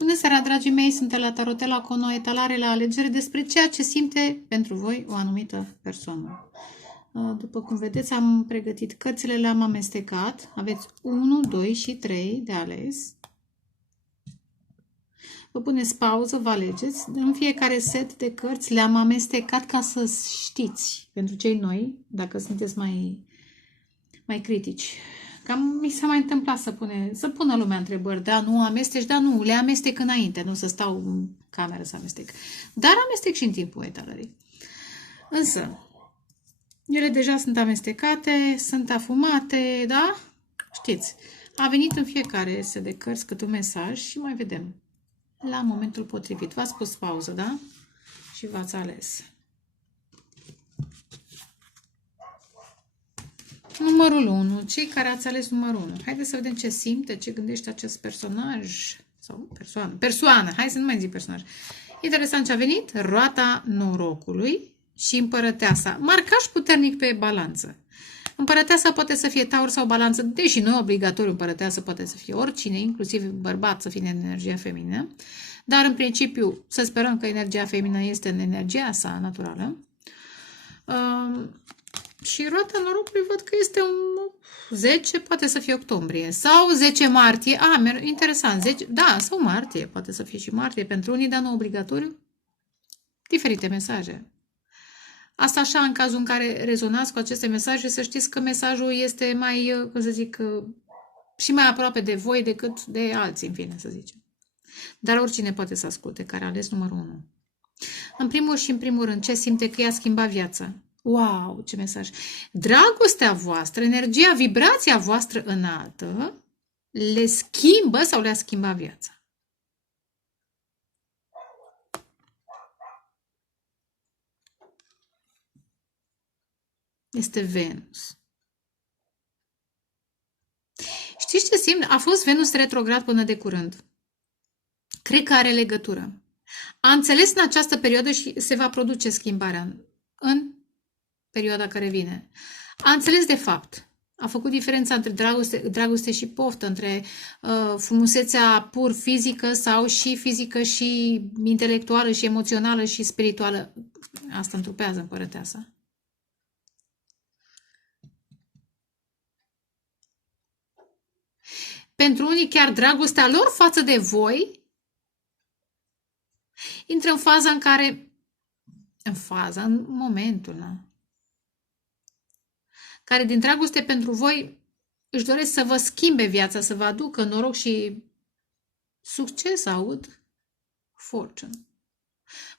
Bună seara, dragii mei! Sunt la Tarotela cu o nouă etalare la alegere despre ceea ce simte pentru voi o anumită persoană. După cum vedeți, am pregătit cărțile, le-am amestecat. Aveți 1, 2 și 3 de ales. Vă puneți pauză, vă alegeți. În fiecare set de cărți le-am amestecat ca să știți, pentru cei noi, dacă sunteți mai critici. Cam mi s-a mai întâmplat să pună lumea întrebări. Da, nu amesteci, da, nu, le amestec înainte, nu să stau în cameră să amestec. Dar amestec și în timpul etalării. Însă, ele deja sunt amestecate, sunt afumate, da? Știți, a venit în fiecare set de cărți câte un mesaj și mai vedem la momentul potrivit. V-ați pus pauză, da? Și v-ați ales. Numărul 1. Cei care ați ales numărul 1. Haideți să vedem ce simte, ce gândește acest personaj. Sau persoană. Persoană. Hai să nu mai zic personaj. Interesant ce a venit. Roata norocului și împărăteasa. Marcaj puternic pe balanță. Împărăteasa poate să fie taur sau balanță, deși nu e obligatoriu împărăteasa, poate să fie oricine, inclusiv bărbat, să fie în energia feminină. Dar în principiu să sperăm că energia feminină este în energia sa naturală. Și roata norocului văd că este un 10, poate să fie octombrie. Sau 10 martie. Interesant. 10, da, sau martie. Poate să fie și martie pentru unii, dar nu obligatoriu. Diferite mesaje. Asta așa în cazul în care rezonați cu aceste mesaje, să știți că mesajul este mai, cum să zic, și mai aproape de voi decât de alții, în fine, să zicem. Dar oricine poate să asculte, care a ales numărul 1. În primul și în primul rând, ce simte că i-a schimbat viața? Wow, ce mesaj! Dragostea voastră, energia, vibrația voastră înaltă le schimbă sau le-a schimbat viața. Este Venus. Știți ce simt? A fost Venus retrograd până de curând. Cred că are legătură. A înțeles în această perioadă și se va produce schimbarea în perioada care vine. A înțeles de fapt. A făcut diferența între dragoste și poftă, între frumusețea pur fizică sau și fizică și intelectuală și emoțională și spirituală. Asta întrupează împărăteasa. Pentru unii chiar dragostea lor față de voi intră în faza în care, în momentul, da? Care din dragoste pentru voi își doresc să vă schimbe viața, să vă aducă noroc și succes, aud, fortune.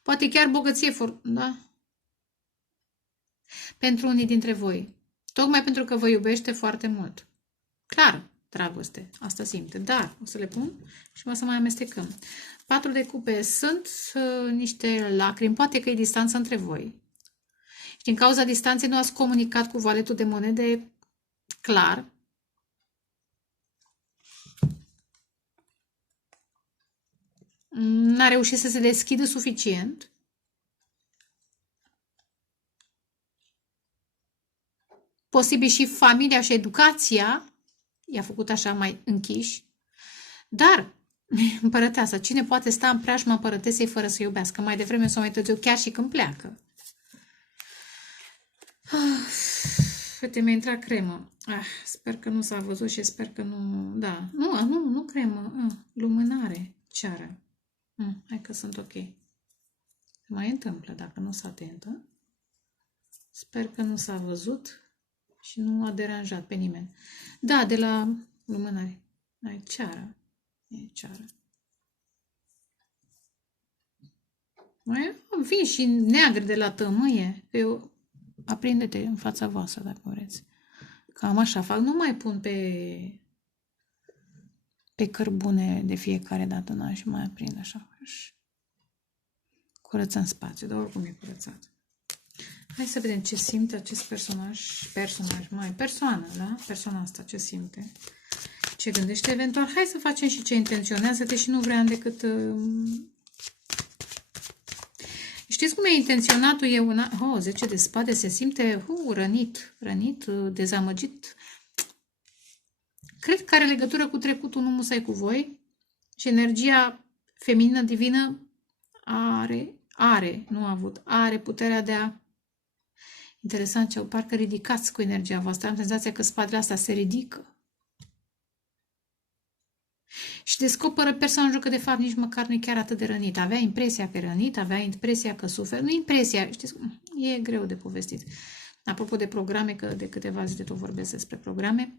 Poate chiar bogăție, da? Pentru unii dintre voi. Tocmai pentru că vă iubește foarte mult. Clar, dragoste, asta simte. Dar, o să le pun și o să mai amestecăm. 4 de cupe, sunt niște lacrimi, poate că e distanță între voi. Și din cauza distanței nu ați comunicat cu valetul de monede clar. N-a reușit să se deschidă suficient. Posibil și familia și educația i-a făcut așa mai închiși. Dar, împărăteasa, cine poate sta în preajma împărătesei fără să iubească? Mai devreme sau mai târziu, chiar și când pleacă. Uite, mi-a intrat cremă. Sper că nu s-a văzut și sper că nu... Da, nu cremă. Lumânare. Ceară. Hai că sunt ok. Mai întâmplă dacă nu s-a atentă. Sper că nu s-a văzut și nu a deranjat pe nimeni. Da, de la lumânare. Ai ceară. E ceară. Mai vin și neagră de la tămâie. Eu... Aprinde-te în fața voastră, dacă vreți. Cam așa fac. Nu mai pun pe cărbune de fiecare dată, nu și mai aprind așa. Curățăm spațiu, dar oricum e curățat. Hai să vedem ce simte acest persoană, da? Persoana asta, ce simte. Ce gândește eventual. Hai să facem și ce intenționează, deși nu vreau decât... Știți cum e intenționatul? E una... 10 de spade, se simte rănit, dezamăgit. Cred că are legătură cu trecutul, nu musai cu voi. Și energia feminină divină nu a avut, are puterea de a... Interesant, ce parcă ridicați cu energia voastră. Am senzația că spatele astea se ridică. Și descoperă personajul că de fapt nici măcar nu e chiar atât de rănit. Avea impresia că e rănit, avea impresia că suferă. Nu impresia, știți, e greu de povestit. Apropo de programe, că de câteva zile tot vorbesc despre programe.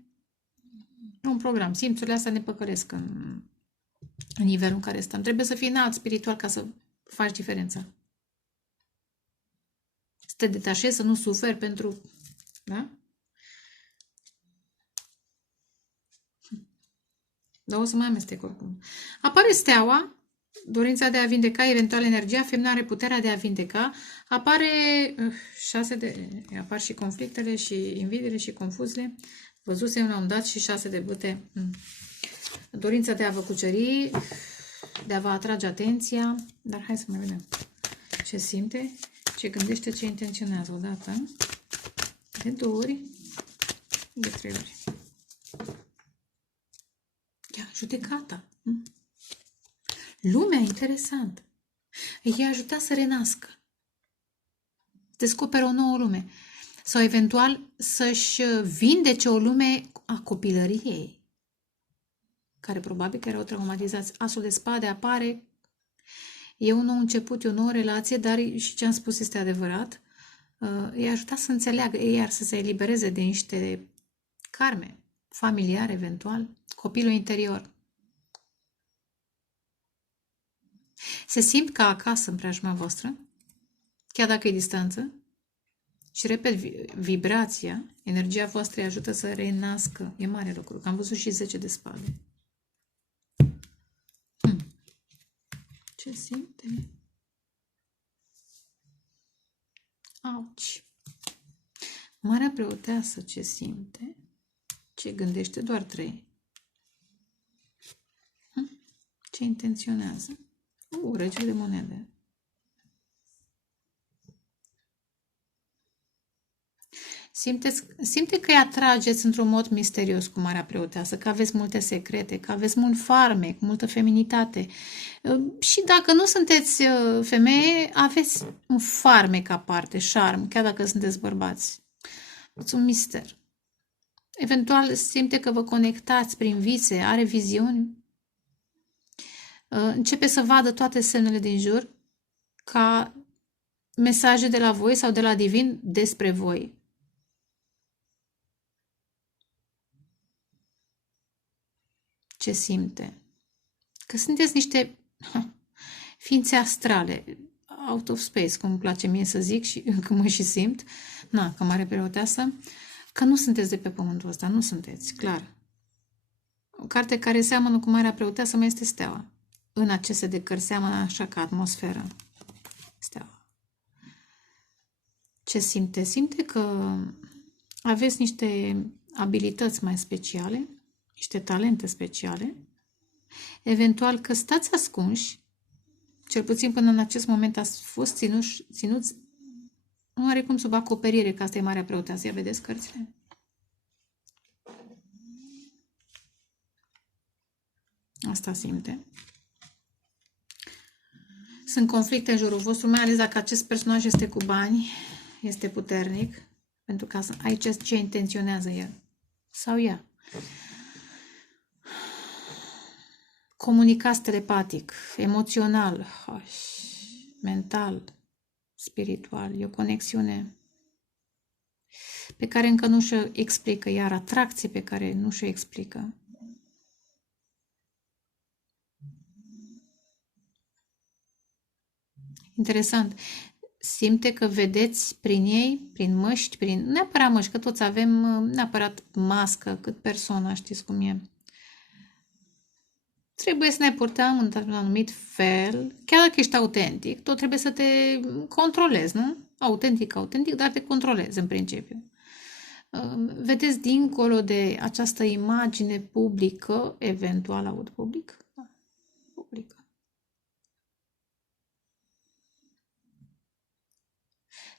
Un program, simțurile astea ne păcălesc în nivelul în care stăm. Trebuie să fii înalt spiritual ca să faci diferența. Să te detașezi, să nu suferi pentru... Da? Dar o să mai amestec oricum. Apare steaua, dorința de a vindeca, eventual energia, femeia are puterea de a vindeca. Apare 6 de... Apar și conflictele și invidiile și confuziile. Văzusem la un dat și 6 de bâte. Dorința de a vă cuceri, de a vă atrage atenția. Dar hai să mai vedem ce simte, ce gândește, ce intenționează. Odată, de 2 ori, de 3 ori. Ia, judecata. Lumea, interesant. I-a ajutat să renască. Descoperă o nouă lume. Sau eventual să-și vindece o lume a copilăriei, care probabil că erau traumatizați. Asul de spade apare, e un nou început, e o nouă relație, dar și ce am spus este adevărat. I-a ajutat să înțeleagă, iar să se elibereze de niște karme familiare, eventual, copilul interior. Se simt ca acasă în preajma voastră, chiar dacă e distanță. Și repet, vibrația, energia voastră îi ajută să renască. E mare lucru, că am văzut și 10 de spade. Ce simte? Auci. Marea preoteasă ce simte? Ce gândește? Doar 3. Ce intenționează? Regele de monede. Simte că îi atrageți într-un mod misterios cu Marea Preoteasă, că aveți multe secrete, că aveți mult farmec, multă feminitate. Și dacă nu sunteți femeie, aveți un farmec aparte, șarm, chiar dacă sunteți bărbați. Aveți un mister. Eventual simte că vă conectați prin vise, are viziuni. Începe să vadă toate semnele din jur ca mesaje de la voi sau de la divin despre voi. Ce simte? Că sunteți niște ființe astrale, out of space, cum îmi place mie să zic și că mă și simt, că Mare Preoteasă, că nu sunteți de pe pământul ăsta, nu sunteți, clar. O carte care seamănă cu Marea Preoteasă mai este Steaua. În aceste de cărți seamănă așa ca atmosferă. Steaua. Ce simte? Simte că aveți niște abilități mai speciale, niște talente speciale, eventual că stați ascunși, cel puțin până în acest moment ați fost ținuți oarecum sub acoperire, că asta e Marea Preoteasă. Ia vedeți cărțile? Asta simte. Sunt conflicte în jurul vostru, mai ales dacă acest personaj este cu bani, este puternic, pentru că aici ce intenționează el sau ea. Comunicați telepatic, emoțional, mental, spiritual. E o conexiune pe care încă nu și-o explică, iar atracție pe care nu și-o explică. Interesant. Simte că vedeți prin ei, prin măști, neapărat măști, că toți avem neapărat mască, cât persoana, știți cum e. Trebuie să ne purtăm într-un anumit fel, chiar dacă ești autentic, tot trebuie să te controlezi, nu? Autentic, dar te controlezi în principiu. Vedeți dincolo de această imagine publică, eventual aud public? Da, publică.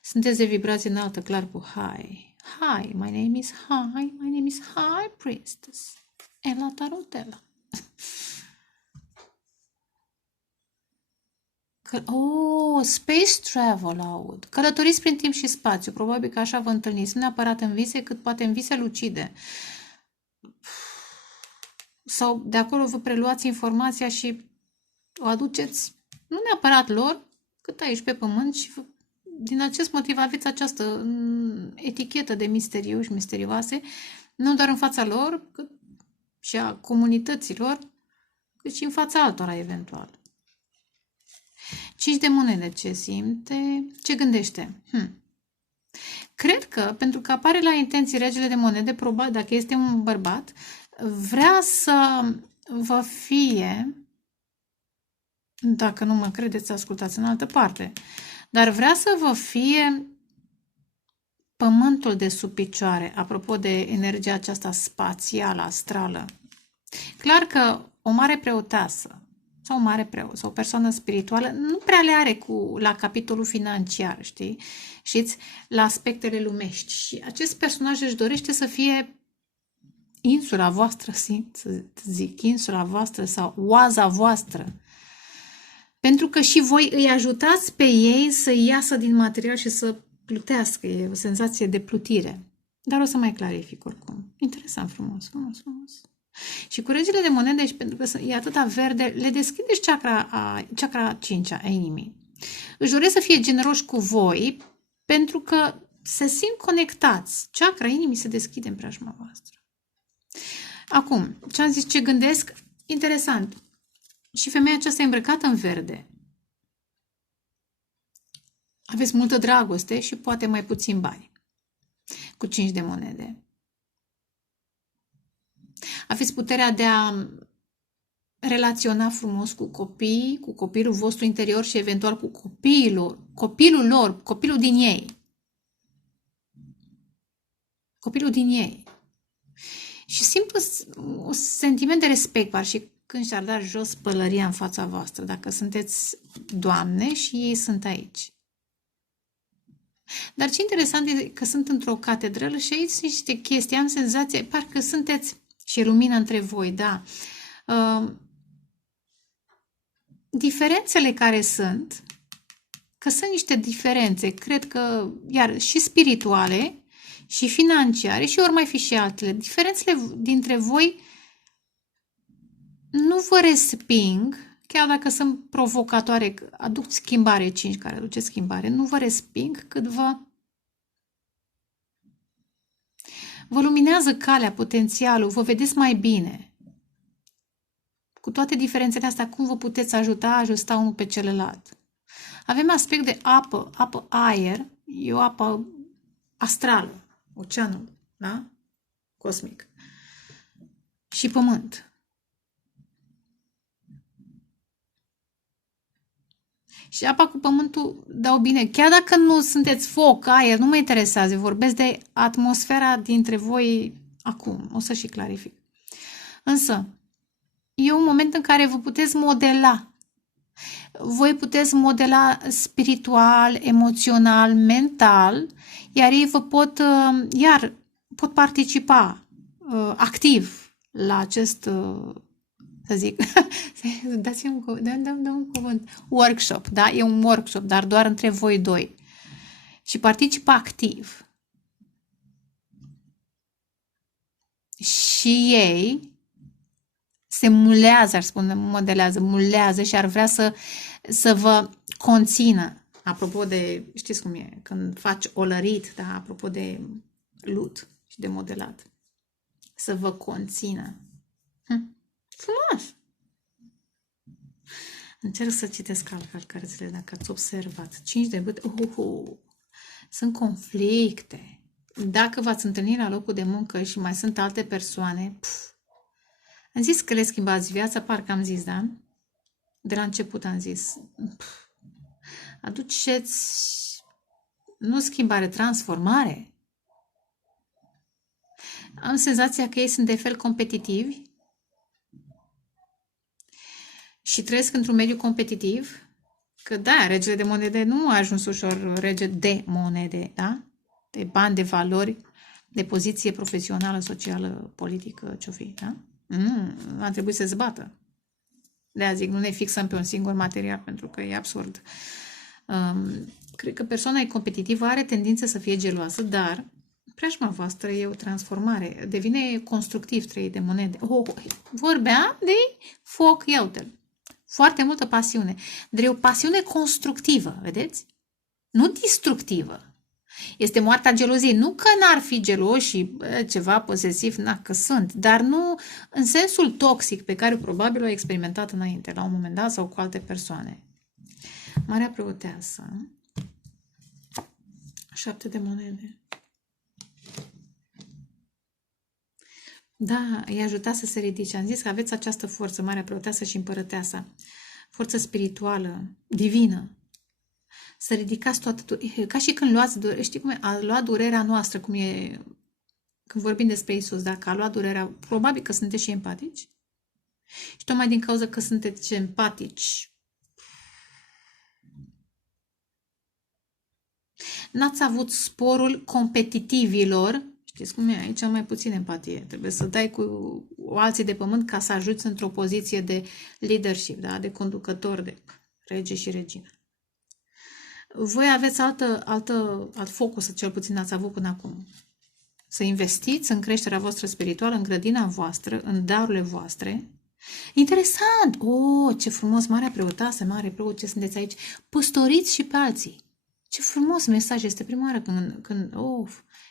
Sunteți de vibrație înaltă, clar cu Hi. Hi, my name is High Priestess. Ela Tarotella. Space travel aud. Călătoriți prin timp și spațiu. Probabil că așa vă întâlniți. Nu neapărat în vise, cât poate în vise lucide. Sau de acolo vă preluați informația și o aduceți, nu neapărat lor, cât aici pe pământ și din acest motiv aveți această etichetă de misterioși, misterioase, nu doar în fața lor, cât și a comunităților, cât și în fața altora eventual. 5 de monede, ce simte, ce gândește? Cred că, pentru că apare la intenții regele de monede, probabil, dacă este un bărbat, vrea să vă fie, dacă nu mă credeți, ascultați în altă parte, dar vrea să vă fie pământul de sub picioare, apropo de energia aceasta spațială, astrală. Clar că o mare preoteasă sau un mare preot sau o persoană spirituală nu prea le are la capitolul financiar, știți, la aspectele lumești. Și acest personaj își dorește să fie insula voastră, să zic, insula voastră sau oaza voastră. Pentru că și voi îi ajutați pe ei să iasă din material și să plutească. E o senzație de plutire. Dar o să mai clarific oricum. Interesant, frumos. Și cu regele de monede, și pentru că e atâta verde, le deschideți chakra 5-a a inimii. Își doresc să fie generoși cu voi pentru că se simt conectați. Chakra inimii se deschide în preajma voastră. Acum, ce am zis, ce gândesc? Interesant. Și femeia aceasta e îmbrăcată în verde. Aveți multă dragoste și poate mai puțin bani. Cu 5 de monede. Aveți puterea de a relaționa frumos cu copii, cu copilul vostru interior și eventual cu copilul lor, copilul din ei. Copilul din ei. Și simt un sentiment de respect, și când și-ar da jos pălăria în fața voastră, dacă sunteți doamne și ei sunt aici. Dar ce interesant e că sunt într-o catedră și aici sunt niște chestii, am senzația, parcă sunteți și lumină între voi, da. Diferențele care sunt, că sunt niște diferențe, cred că, iar și spirituale, și financiare, și ori mai fi și altele. Diferențele dintre voi nu vă resping, chiar dacă sunt provocatoare, aduc schimbare 5 care aduce schimbare, nu vă resping cât vă luminează calea, potențialul, vă vedeți mai bine. Cu toate diferențele astea, cum vă puteți ajusta unul pe celălalt. Avem aspect de apă, aer, e o apă astrală, oceanul, da? Cosmic. Și pământ. Și apa cu pământul dau bine. Chiar dacă nu sunteți foc, aer, nu mă interesează. Vorbesc de atmosfera dintre voi acum. O să și clarific. Însă, e un moment în care vă puteți modela. Voi puteți modela spiritual, emoțional, mental, iar ei vă pot participa activ la acest, să zic, dați-mi un cuvânt, workshop, da? E un workshop, dar doar între voi doi. Și participă activ. Și ei se mulează, ar spune, modelează, mulează și ar vrea să vă conțină. Apropo de, știți cum e, când faci olărit, da? Apropo de lut și de modelat. Să vă conțină. Frumos! Încerc să citesc cărțile, dacă ați observat. 5 de bâte. Sunt conflicte. Dacă v-ați întâlnit la locul de muncă și mai sunt alte persoane, am zis că le schimbați viața, parcă am zis, da? De la început am zis. Aduceți, nu schimbare, transformare. Am senzația că ei sunt de fel competitivi și trăiesc într-un mediu competitiv, că da, regele de monede nu a ajuns ușor rege de monede, da? De bani, de valori, de poziție profesională, socială, politică, ce-o fi, da? A trebuit să se bată. De-aia zic, nu ne fixăm pe un singur material, pentru că e absurd. Cred că persoana e competitivă, are tendință să fie geloasă, dar preajma voastră e o transformare, devine constructiv 3 de monede. Vorbeam de foc, ia uite-l. Foarte multă pasiune, dar e o pasiune constructivă, vedeți? Nu destructivă. Este moartea geloziei. Nu că n-ar fi geloși și ceva posesiv, că sunt, dar nu în sensul toxic pe care probabil o experimentat înainte, la un moment dat sau cu alte persoane. Marea Preoteasă. 7 de monede. Da, i-a ajutat să se ridice. Am zis că aveți această forță, Marea Preoteasă și Împărăteasa. Forță spirituală, divină. Să ridicați toată... Ca și când luați... Știi cum e? A luat durerea noastră, cum e... Când vorbim despre Iisus, dacă a luat durerea... Probabil că sunteți și empatici. Și tocmai din cauza că sunteți empatici, n-ați avut sporul competitivilor. Știți cum e? Aici mai puțin empatie. Trebuie să dai cu alții de pământ ca să ajuți într-o poziție de leadership, da? De conducător, de rege și regină. Voi aveți alt focus, cel puțin ați avut până acum. Să investiți în creșterea voastră spirituală, în grădina voastră, în darurile voastre. Interesant! Ce frumos! Marea Preotasă, Mare Preot, ce sunteți aici? Păstoriți și pe alții. Ce frumos mesaj este prima oară când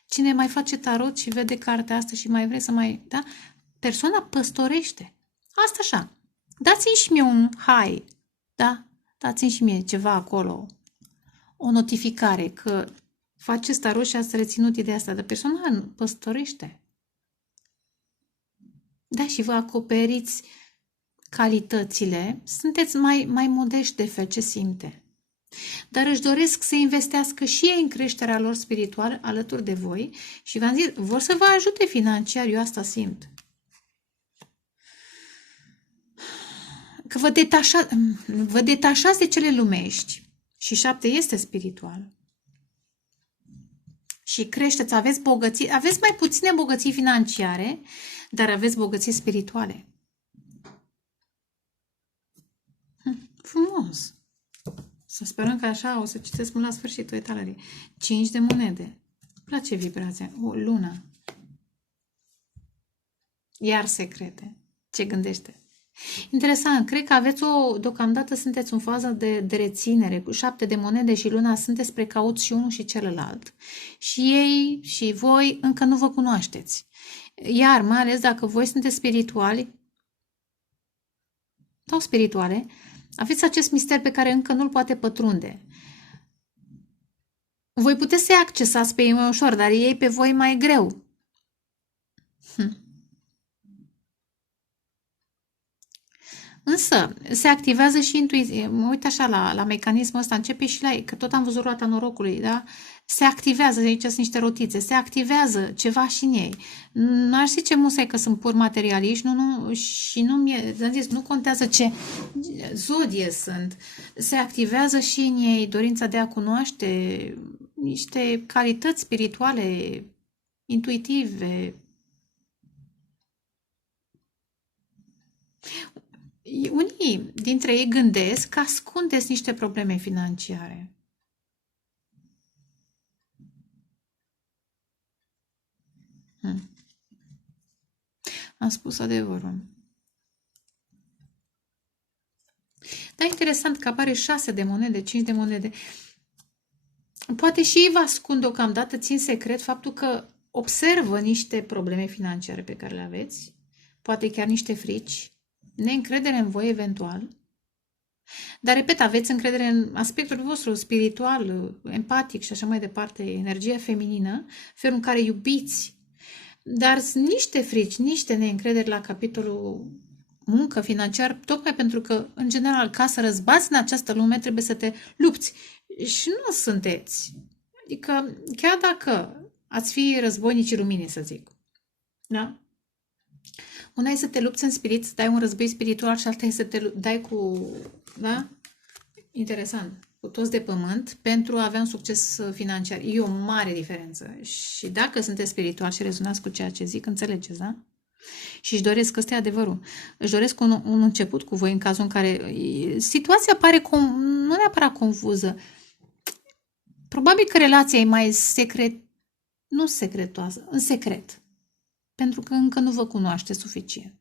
cine mai face tarot și vede cartea asta și mai vrea să mai... Da? Persoana păstorește. Asta așa. Dați-mi și mie un hai. Da? Dați-mi și mie ceva acolo. O notificare că faceți tarot și ați reținut ideea asta. Dar persoana păstorește. Da, și vă acoperiți calitățile. Sunteți mai modești de fel ce simte. Dar își doresc să investească și ei în creșterea lor spirituală alături de voi și v-am zis, vor să vă ajute financiar, eu asta simt. Că vă detașați de cele lumești și 7 este spiritual. Și creșteți, aveți bogății, aveți mai puține bogății financiare, dar aveți bogății spirituale. Frumos! Să sperăm că așa o să citesc până la sfârșitul etalării. 5 de monede. Îmi place vibrația. Luna. Iar secrete. Ce gândește? Interesant. Cred că aveți deocamdată sunteți în fază de reținere. Cu 7 de monede și luna sunteți precauți și unul și celălalt. Și ei și voi încă nu vă cunoașteți. Iar mai ales dacă voi sunteți spirituali sau spirituale, aveți acest mister pe care încă nu-l poate pătrunde. Voi puteți să-i accesați pe ei mai ușor, dar ei pe voi mai greu. Însă, se activează și intuiția. Mă uit așa la mecanismul ăsta, începe și la ei, că tot am văzut roata norocului, da? Se activează, aici sunt niște rotițe, se activează ceva și în ei. N-aș zice musai că sunt pur materialiști, și am zis, nu contează ce zodie sunt. Se activează și în ei dorința de a cunoaște niște calități spirituale, intuitive. Unii dintre ei gândesc că ascundeți niște probleme financiare. Am spus adevărul. Dar interesant că apare 6 de monede, 5 de monede. Poate și ei vă ascund deocamdată, țin secret faptul că observă niște probleme financiare pe care le aveți, poate chiar niște frici, neîncredere în voi eventual. Dar, repet, aveți încredere în aspectul vostru spiritual, empatic și așa mai departe, energia feminină, felul în care iubiți. Dar sunt niște frici, niște neîncrederi la capitolul muncă, financiar, tocmai pentru că, în general, ca să răzbați în această lume, trebuie să te lupți. Și nu sunteți. Adică, chiar dacă ați fi războinicii luminii, să zic. Da? Una e să te lupți în spirit, să dai un război spiritual și alta e să te dai cu, da? Interesant, cu toți de pământ pentru a avea un succes financiar. E o mare diferență. Și dacă sunteți spiritual și rezonați cu ceea ce zic, înțelegeți, da? Și își doresc, ăsta e adevărul, își doresc un început cu voi în cazul în care situația pare nu neapărat confuză. Probabil că relația e mai nu secretoasă, în secret. Pentru că încă nu vă cunoaște suficient.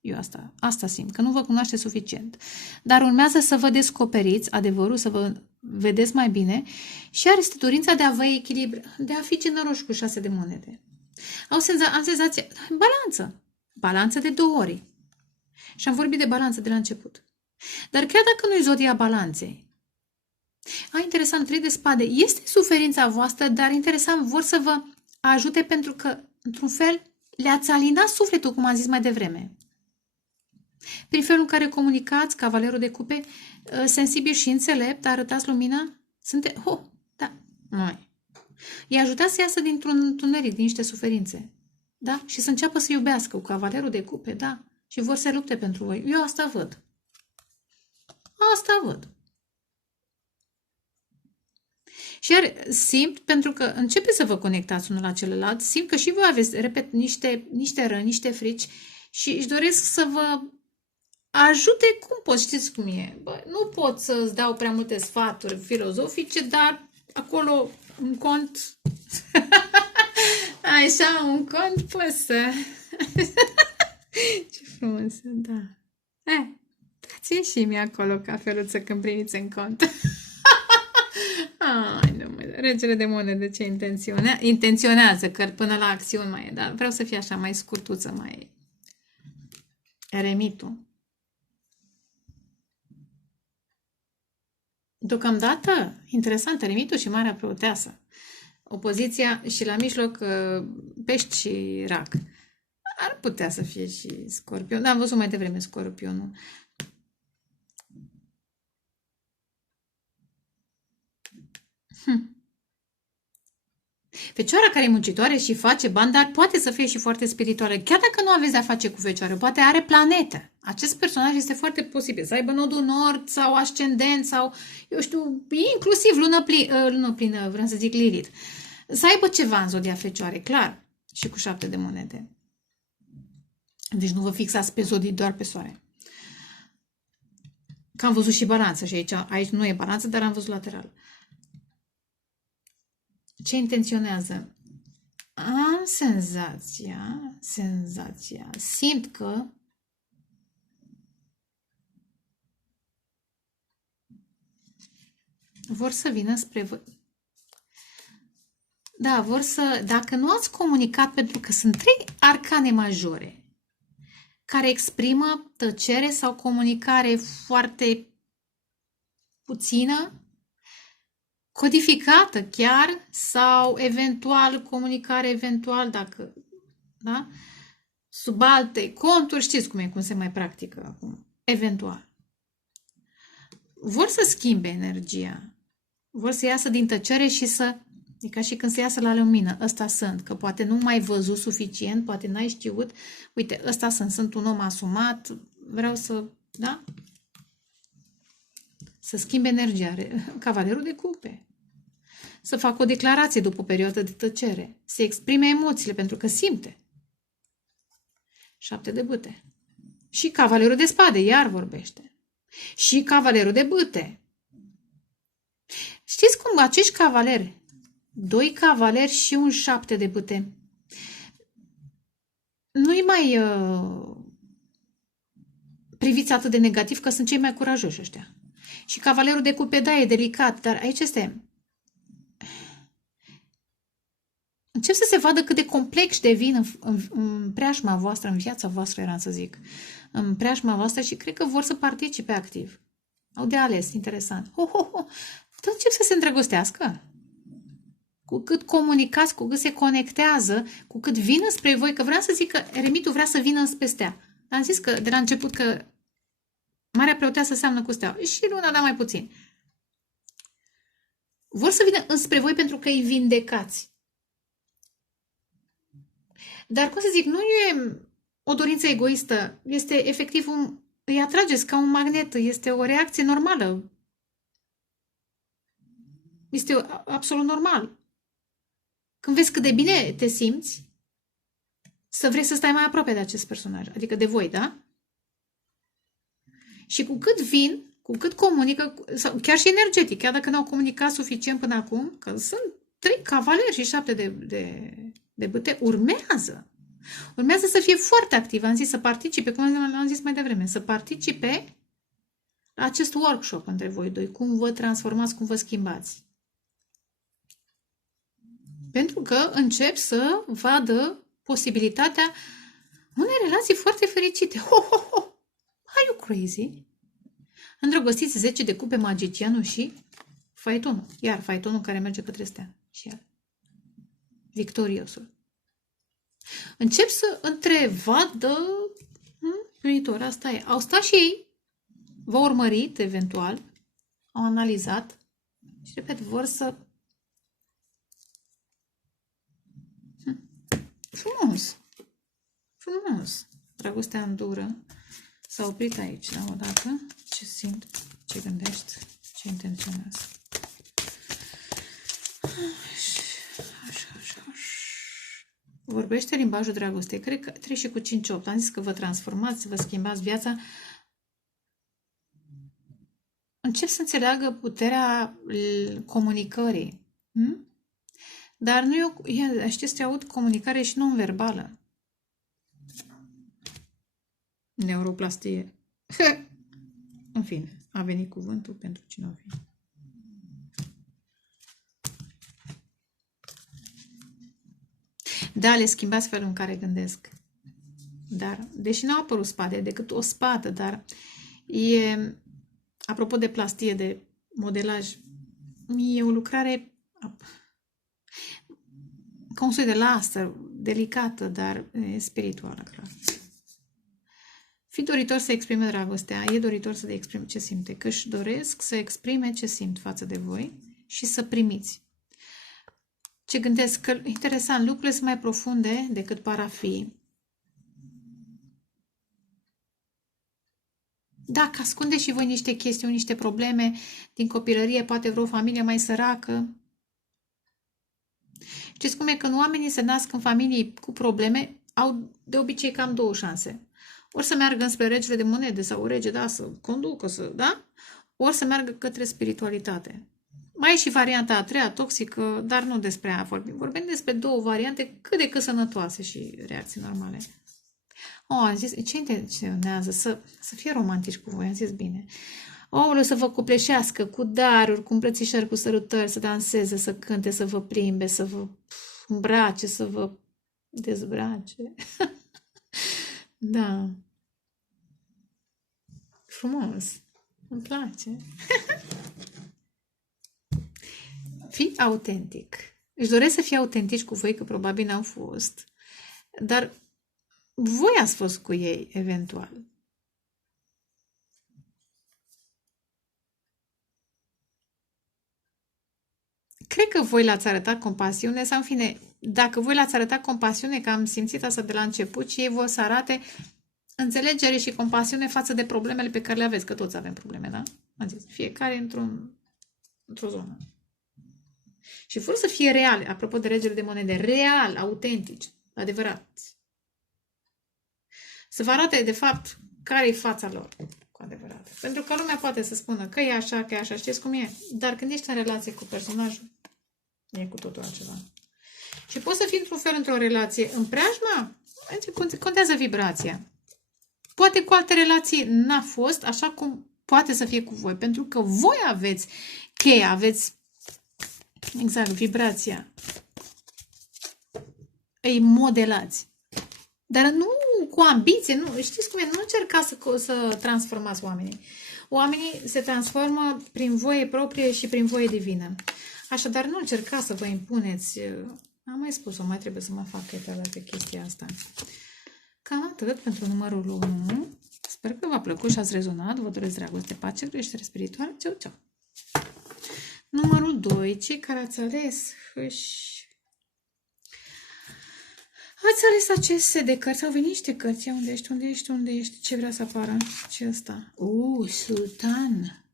Eu asta simt, că nu vă cunoaște suficient. Dar urmează să vă descoperiți adevărul, să vă vedeți mai bine și are dorința de a vă echilibra, de a fi generoși cu 6 de monede. Am senzația, balanță. Balanță de 2 ori. Și am vorbit de balanță de la început. Dar chiar dacă nu-i zodia balanței, interesant, 3 de spade, este suferința voastră, dar interesant, vor să vă ajute pentru că, într-un fel, le-ați alinat sufletul, cum am zis mai devreme. Prin felul în care comunicați, cavalerul de cupe, sensibil și înțelept, arătați lumina, i-a ajutat să iasă dintr-un întuneric, din niște suferințe. Da? Și să înceapă să iubească cu cavalerul de cupe, da? Și vor să lupte pentru voi. Eu asta văd. Asta văd. Și iar simt, pentru că începe să vă conectați unul la celălalt, simt că și voi aveți, repet, niște răni, niște frici și își doresc să vă ajute cum pot, știți cum e. Bă, nu pot să-ți dau prea multe sfaturi filozofice, dar acolo un cont, așa, un cont poți să... Ce frumos, da. Dați-mi și mie acolo cafeluță când primiți în cont. Regele de monede, ce intenționează, că până la acțiuni mai e, dar vreau să fie așa mai scurtuță, mai eremitul. Deocamdată, interesant, eremitul și Marea Preoteasă. Opoziția și la mijloc pești și rac. Ar putea să fie și Scorpion, dar am văzut mai devreme Scorpionul. Fecioara care e muncitoare și face bani, dar poate să fie și foarte spirituală. Chiar dacă nu aveți de-a face cu fecioară, poate are planetă. Acest personaj este foarte posibil să aibă nodul nord sau ascendent sau, eu știu, inclusiv lună plină, vreau să zic Lilith. Să aibă ceva în zodia fecioare, clar. Și cu 7 de monede. Deci nu vă fixați pe zodii, doar pe soare. Că am văzut și balanță și aici nu e balanță, dar am văzut lateral. Ce intenționează? Am senzația. Simt că vor să vină spre voi. Da, vor să, dacă nu ați comunicat, pentru că sunt 3 arcane majore care exprimă tăcere sau comunicare foarte puțină, codificată chiar, sau eventual, comunicare eventual, dacă, da? Sub alte conturi, știți cum se mai practică acum, eventual. Vor să schimbe energia, vor să iasă din tăcere și e ca și când se iasă la lumină, ăsta sunt, că poate nu mai văzut suficient, poate n-ai știut, uite, ăsta sunt un om asumat, vreau să, da? Să schimbe energia, cavalerul de cupe. Să facă o declarație după o perioadă de tăcere. Să exprime emoțiile, pentru că simte. 7 de bâte. Și cavalerul de spade, iar vorbește. Și cavalerul de bâte. Știți cum acești cavaleri, 2 cavaleri și un 7 de bâte, nu-i mai priviți atât de negativ, că sunt cei mai curajoși ăștia. Și cavalerul de cupe, da, e delicat, dar aici este... Încep să se vadă cât de complex devin în preajma voastră, în viața voastră, eram să zic, în preajma voastră și cred că vor să participe activ. Au de ales, interesant. Tot încep să se îndrăgostească. Cu cât comunicați, cu cât se conectează, cu cât vină spre voi, că vreau să zic că eremitul vrea să vină spre stea. Am zis că de la început că Marea Preoteasă seamănă cu steaua. Și luna, dar mai puțin. Vor să vină înspre voi pentru că îi vindecați. Dar, cum să zic, nu e o dorință egoistă. Este efectiv îi atrageți ca un magnet. Este o reacție normală. Este absolut normal. Când vezi cât de bine te simți, să vrei să stai mai aproape de acest personaj, adică de voi, da? Și cu cât vin, cu cât comunică, sau chiar și energetic, chiar dacă n-au comunicat suficient până acum, că sunt 3 cavaleri și 7 de bâte, urmează. Urmează să fie foarte activ. Am zis să participe, cum am zis mai devreme, să participe la acest workshop între voi doi. Cum vă transformați, cum vă schimbați. Pentru că încep să vadă posibilitatea unei relații foarte fericite. Ho, ho, ho! Are you crazy? Îndrăgostiți 10 de cupe, magicianul și faetonul. Iar faetonul care merge către stea. Și el. Victoriosul. Încep să întrevadă viitor. Asta e. Au stat și ei, v-au urmărit eventual, au analizat și, repet, vor să... Frumos! Frumos! Dragostea îndură. S-a oprit aici, da, odată. Ce simt, ce gândești, ce intenționează. Vorbește limbajul dragostei. Cred că trece și cu 5-8. Am zis că vă transformați, vă schimbați viața. Încep să înțeleagă puterea comunicării. Dar nu e, știți, aud comunicare și non-verbală. Neuroplastie. În fine, a venit cuvântul pentru cine o fi. Da, le schimbați felul în care gândesc. Dar, deși nu au apărut spade, decât o spadă, dar e, apropo de plastie, de modelaj, e o lucrare ca un soi de laser, delicată, dar spirituală, clar. Fi doritor să exprime dragostea, e doritor să exprime ce simte, că își doresc să exprime ce simt față de voi și să primiți. Ce gândesc? Că, interesant, lucrurile sunt mai profunde decât par a fi. Dacă ascunde și voi niște chestiuni, niște probleme din copilărie, poate vreo familie mai săracă. Știți cum e? Când oamenii se nasc în familii cu probleme, au de obicei cam 2 șanse. Ori să meargă înspre regele de monede sau o rege, da, să conducă, da? Ori să meargă către spiritualitate. Mai e și varianta a 3-a, toxică, dar nu despre aia vorbim. Vorbim despre 2 variante cât de cât sănătoase și reacții normale. Am zis, ce intenționează? Să fie romantici cu voi, am zis bine. Să vă copleșească cu daruri, cu îmbrățișări, cu sărutări, să danseze, să cânte, să vă plimbe, să vă îmbrace, să vă dezbrace. Da. Frumos. Îmi place. Fii autentic. Își doresc să fie autentici cu voi, că probabil n-au fost. Dar voi ați fost cu ei, eventual. Cred că voi le-ați arătat compasiune sau, în fine, dacă voi le-ați arătat compasiune, că am simțit asta de la început, și ei vor să arate înțelegere și compasiune față de problemele pe care le aveți, că toți avem probleme, da? Am zis, fiecare într-o zonă. Și vor să fie reale, apropo de regele de monede, real, autentici, adevărați. Să vă arate, de fapt, care e fața lor, cu adevărat. Pentru că lumea poate să spună că e așa, că e așa, știți cum e? Dar când ești în relație cu personajul, e cu totul altceva. Și poți să fii într-un fel într-o relație în preajma, contează vibrația. Poate cu alte relații n-a fost așa cum poate să fie cu voi, pentru că voi aveți cheia, aveți exact vibrația. Îi modelați. Dar nu cu ambiție, nu, știți cum e, nu încercați să transformați oamenii. Oamenii se transformă prin voie proprie și prin voie divină. Așadar, nu încercați să vă impuneți. Am mai spus-o, mai trebuie să mă fac etalată chestia asta. Cam atât pentru numărul 1. Sper că v-a plăcut și ați rezonat. Vă doresc dragoste, pace, creștere spirituală. Ceau, ceau! Numărul 2. Cei care ați ales ați ales acest set de cărți. Au venit niște cărți. Unde ești? Unde ești? Unde ești? Ce vrea să apară? Ce ăsta? Sultan!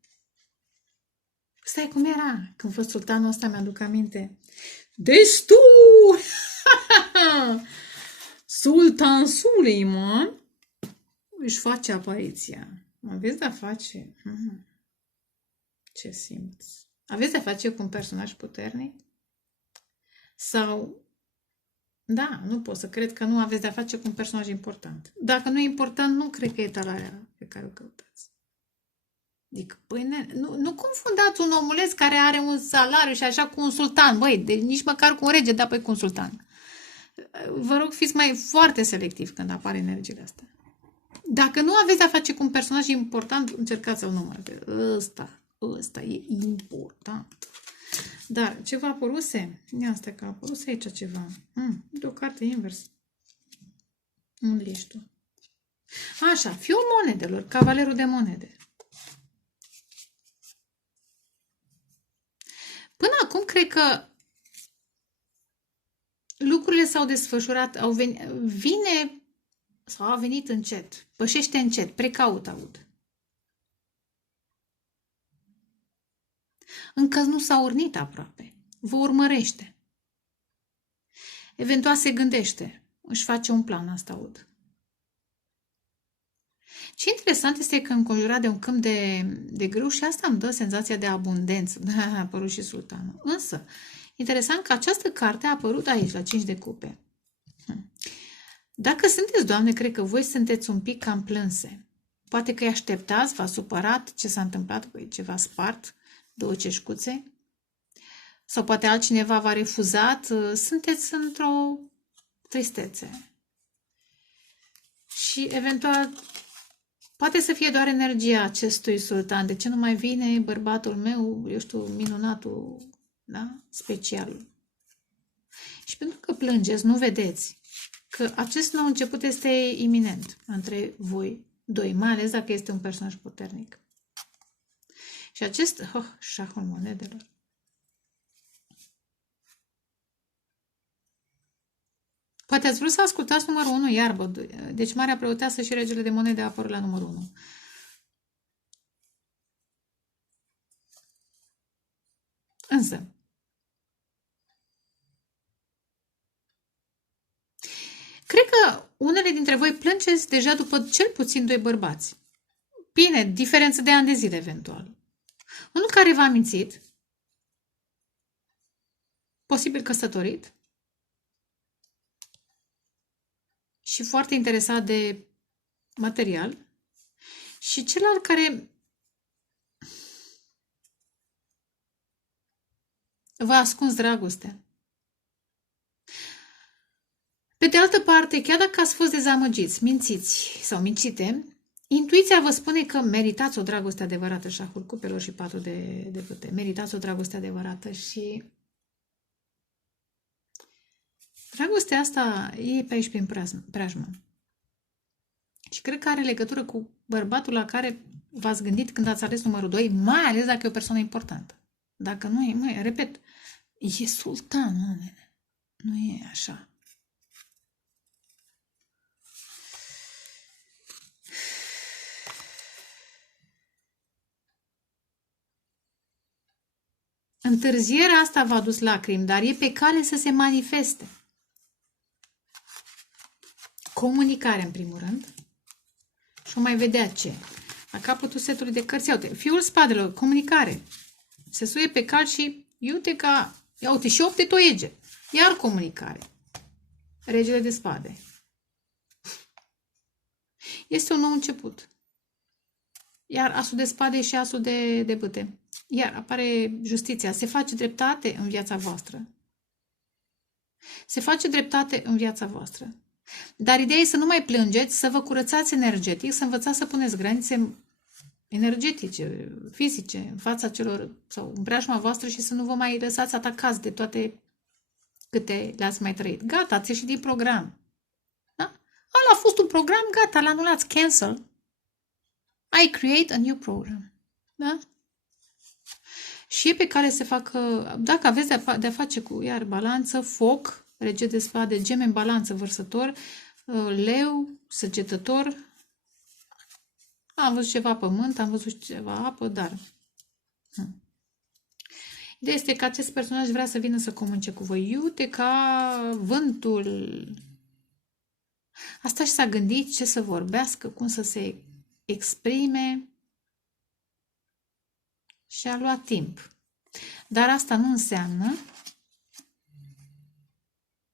Stai, cum era? Când a fost sultanul ăsta, mi-aduc aminte. Destul! Sultan Suleiman își face apariția. Aveți de-a face? Ce simți? Aveți de-a face cu un personaj puternic? Sau... Da, nu pot să cred că nu aveți de-a face cu un personaj important. Dacă nu e important, nu cred că e talarea pe care o căutați. Adică, păi, nu confundați un omuleț care are un salariu și așa cu un sultan. Băi, nici măcar cu un rege, dar păi cu un sultan. Vă rog, fiți mai foarte selectivi când apar energiile astea. Dacă nu aveți de-a face cu un personaj important, încercați să-l numărați. Ăsta e important. Dar ceva apăruse? Ia stai că a apărut aici ceva. De o carte invers. Unde ești tu? Așa, fiul monedelor, cavalerul de monede. Până acum, cred că lucrurile s-au desfășurat, vine sau a venit încet, pășește încet, precaut aud. Încă nu s-a urnit aproape, vă urmărește. Eventual se gândește, își face un plan, asta aud. Ce interesant este că înconjurat de un câmp de grâu și asta îmi dă senzația de abundență. Da, a apărut și sultanul. Însă, interesant că această carte a apărut aici, la 5 de cupe. Dacă sunteți, Doamne, cred că voi sunteți un pic cam plânse. Poate că îi așteptați, v-a supărat, ce s-a întâmplat, păi ceva spart, 2 ceșcuțe. Sau poate altcineva v-a refuzat, sunteți într-o tristețe. Și eventual poate să fie doar energia acestui sultan. De ce nu mai vine bărbatul meu, eu știu, minunatul, da? Specialul. Și pentru că plângeți, nu vedeți că acest nou început este iminent între voi doi, mai ales dacă este un personaj puternic. Și acest șahul monedelor. Poate ați vrut să ascultați numărul 1, iarbă. Deci Marea Preoteasă și Regele de Monede a apărut la numărul 1. Însă, cred că unele dintre voi plângeți deja după cel puțin 2 bărbați. Bine, diferență de ani de zile, eventual. Unul care v-a mințit, posibil căsătorit, și foarte interesat de material, și celălalt care v-a ascuns dragostea. Pe de altă parte, chiar dacă ați fost dezamăgiți, mințiți sau mințite, intuiția vă spune că meritați o dragoste adevărată, șahul cupelor și 4 de bâte. Meritați o dragoste adevărată și dragostea asta e pe aici prin preajmă. Și cred că are legătură cu bărbatul la care v-ați gândit când ați ales numărul 2, mai ales dacă e o persoană importantă. Dacă nu e, măi, repet, e sultan, nu e așa. Întârzierea asta v-a dus lacrimi, dar e pe cale să se manifeste. Comunicare, în primul rând. Și o mai vedea ce. La capătul setului de cărți, uite, fiul spadelor, comunicare. Se suie pe cal și iute ca, ia uite, și 8 de toiege. Iar comunicare. Regele de spade. Este un nou început. Iar asul de spade și asul de bâte. Iar apare justiția. Se face dreptate în viața voastră. Se face dreptate în viața voastră. Dar ideea e să nu mai plângeți, să vă curățați energetic, să învățați să puneți granițe energetice, fizice, în fața celor sau în preajma voastră și să nu vă mai lăsați atacați de toate câte le-ați mai trăit. Gata, ați ieșit din program. Da? Ăla a fost un program, gata, l-anulați, cancel. I create a new program. Da? Și e pe care se facă, dacă aveți de-a face cu iar balanță, foc, rege de spade, gemeni, balanță, vărsător, leu, săgetător, am văzut ceva pământ, am văzut ceva apă, dar ideea este că acest personaj vrea să vină să comunice cu voi. Iute ca vântul Asta și s-a gândit ce să vorbească, cum să se exprime și a luat timp. Dar asta nu înseamnă,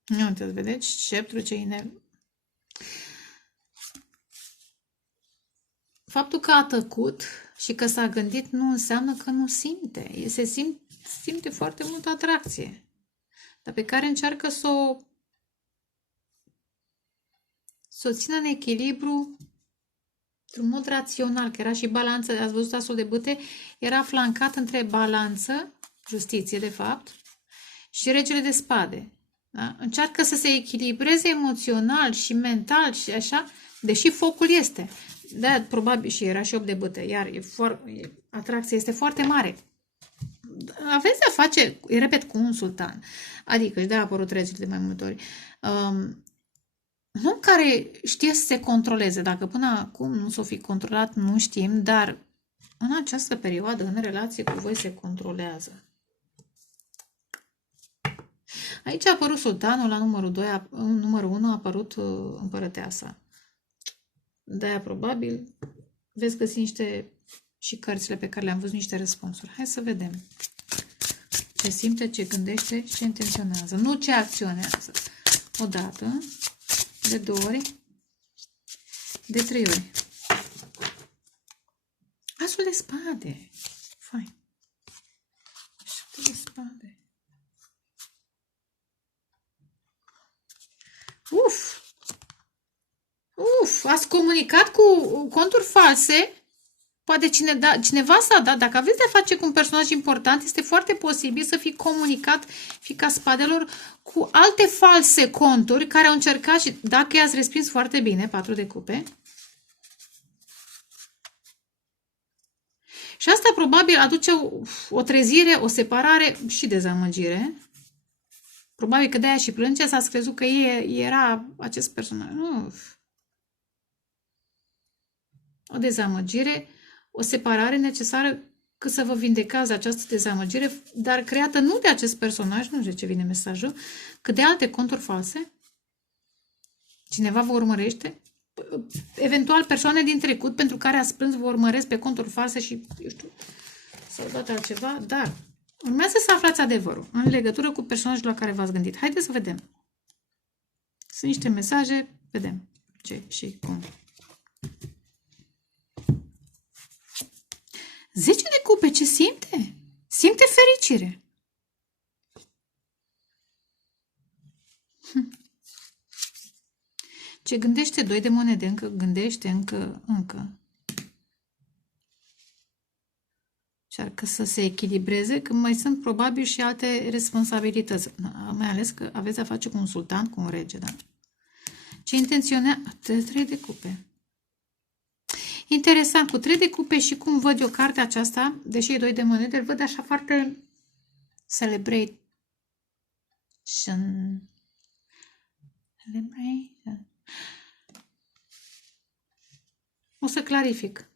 nu uitați, vedeți, sceptrul ce faptul că a tăcut și că s-a gândit nu înseamnă că nu simte. Simte foarte multă atracție, dar pe care încearcă să o țină în echilibru într-un mod rațional, că era și balanță, ați văzut asul de bâte, era flancat între balanță, justiție de fapt, și regele de spade. Da? Încearcă să se echilibreze emoțional și mental și așa, deși focul este. Da, probabil și era și 8 de bâte, iar atracția este foarte mare. Aveți de-a face, repet, cu un sultan. Adică își dă apărut regele de mai multe ori. Un om care știe să se controleze. Dacă până acum nu s-o fi controlat, nu știm, dar în această perioadă, în relație cu voi, se controlează. Aici a apărut sultanul, la numărul 2, numărul 1 a apărut împărăteasa. De-aia probabil veți găsi niște și cărțile pe care le-am văzut, niște răspunsuri. Hai să vedem ce simte, ce gândește și ce intenționează. Nu ce acționează. O dată, de 2 ori, de 3 ori. Asul de spade. Fain. 7 de spade. Uf! Uf! Ați comunicat cu conturi false? Poate cineva s-a dat. Dacă aveți de-a face cu un personaj important, este foarte posibil să fi comunicat fiica spadelor cu alte false conturi care au încercat și dacă i-ați respins foarte bine, 4 de cupe. Și asta probabil aduce o trezire, o separare și dezamăgire. Probabil că de-aia și plângeți, ați crezut că era acest personaj. O dezamăgire, o separare necesară că să vă vindecați această dezamăgire, dar creată nu de acest personaj, nu știu ce vine mesajul, cât de alte conturi false. Cineva vă urmărește. Eventual persoane din trecut pentru care ați plâns vă urmăresc pe conturi false și, eu știu, sau toate altceva, dar urmează să aflați adevărul în legătură cu personajul la care v-ați gândit. Haideți să vedem. Sunt niște mesaje, vedem ce și cum. 10 de cupe, ce simte? Simte fericire. Ce gândește 2 de monede, gândește încă. Încearcă să se echilibreze, că mai sunt probabil și alte responsabilități. Mai ales că aveți a face cu un sultan, cu un rege, da? Ce intenționează? 3 de cupe. Interesant, cu 3 de cupe și cum văd eu cartea aceasta, deși e 2 de monede, îl văd așa foarte celebration. O să clarific.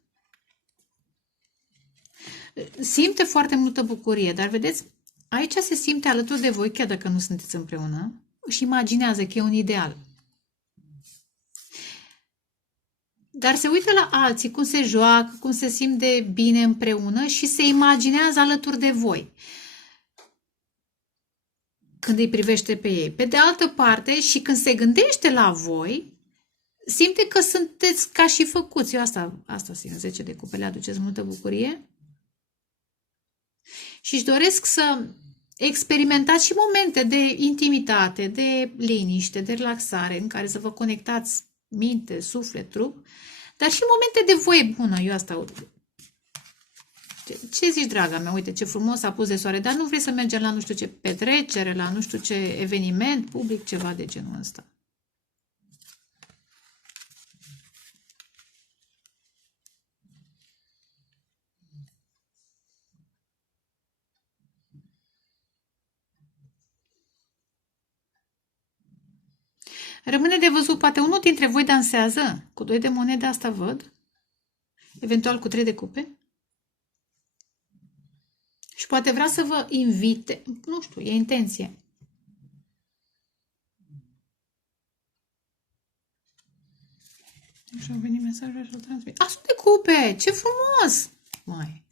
Simte foarte multă bucurie, dar vedeți, aici se simte alături de voi, chiar dacă nu sunteți împreună, și imaginează că e un ideal. Dar se uită la alții, cum se joacă, cum se simt de bine împreună și se imaginează alături de voi când îi privește pe ei. Pe de altă parte, și când se gândește la voi, simte că sunteți ca și făcuți. Eu asta simt, 10 de cupe, le aduceți multă bucurie. Și își doresc să experimentați și momente de intimitate, de liniște, de relaxare, în care să vă conectați minte, suflet, trup, dar și momente de voie bună. Eu asta. Ce zici, draga mea? Uite ce frumos a pus de soare, dar nu vrei să mergem la nu știu ce petrecere, la nu știu ce eveniment public, ceva de genul ăsta. Rămâne de văzut, poate unul dintre voi dansează cu 2 de monede, asta văd, eventual cu 3 de cupe. Și poate vrea să vă invite, nu știu, e intenție. Și au venit mesajul și îl transmit. Asul de cupe! Ce frumos! Mai.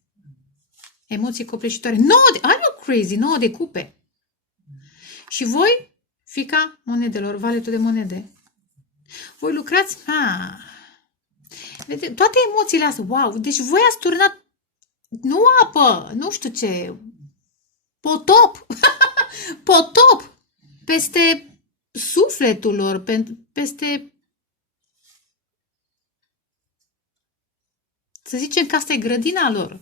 Emoții copleșitoare. 9 de... Are you crazy? 9 de cupe. Și voi, fica monedelor, valetul de monede. Voi lucrați... Vede, toate emoțiile astea. Wow! Deci voi ați turnat nu apă, nu știu ce, potop. Potop peste sufletul lor, peste... Să zicem că asta e grădina lor.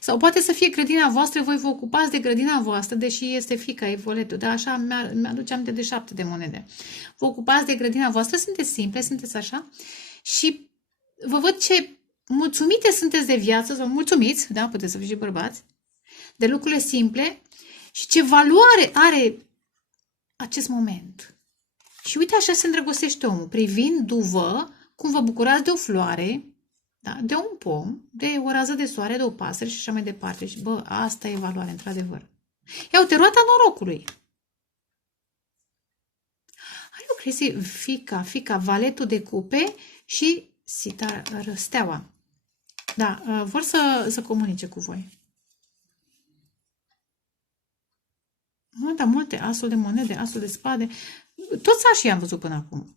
Sau poate să fie grădina voastră, voi vă ocupați de grădina voastră, deși este fica, e voletul, dar așa mi-aduce aminte de 7 de monede. Vă ocupați de grădina voastră, sunteți simple, sunteți așa și vă văd ce mulțumite sunteți de viață, sau mulțumiți, da, puteți să fiți și bărbați, de lucrurile simple și ce valoare are acest moment. Și uite așa se îndrăgostește omul, privindu-vă cum vă bucurați de o floare, da? De un pom, de o rază de soare, de o pasăre și așa mai departe. Și bă, asta e valoare, într-adevăr. Ia uite, roata norocului. Ai o crezi, fica, valetul de cupe și steaua. Da, vor să comunice cu voi. Da, multe, asul de monede, asul de spade. Toți așa am văzut până acum.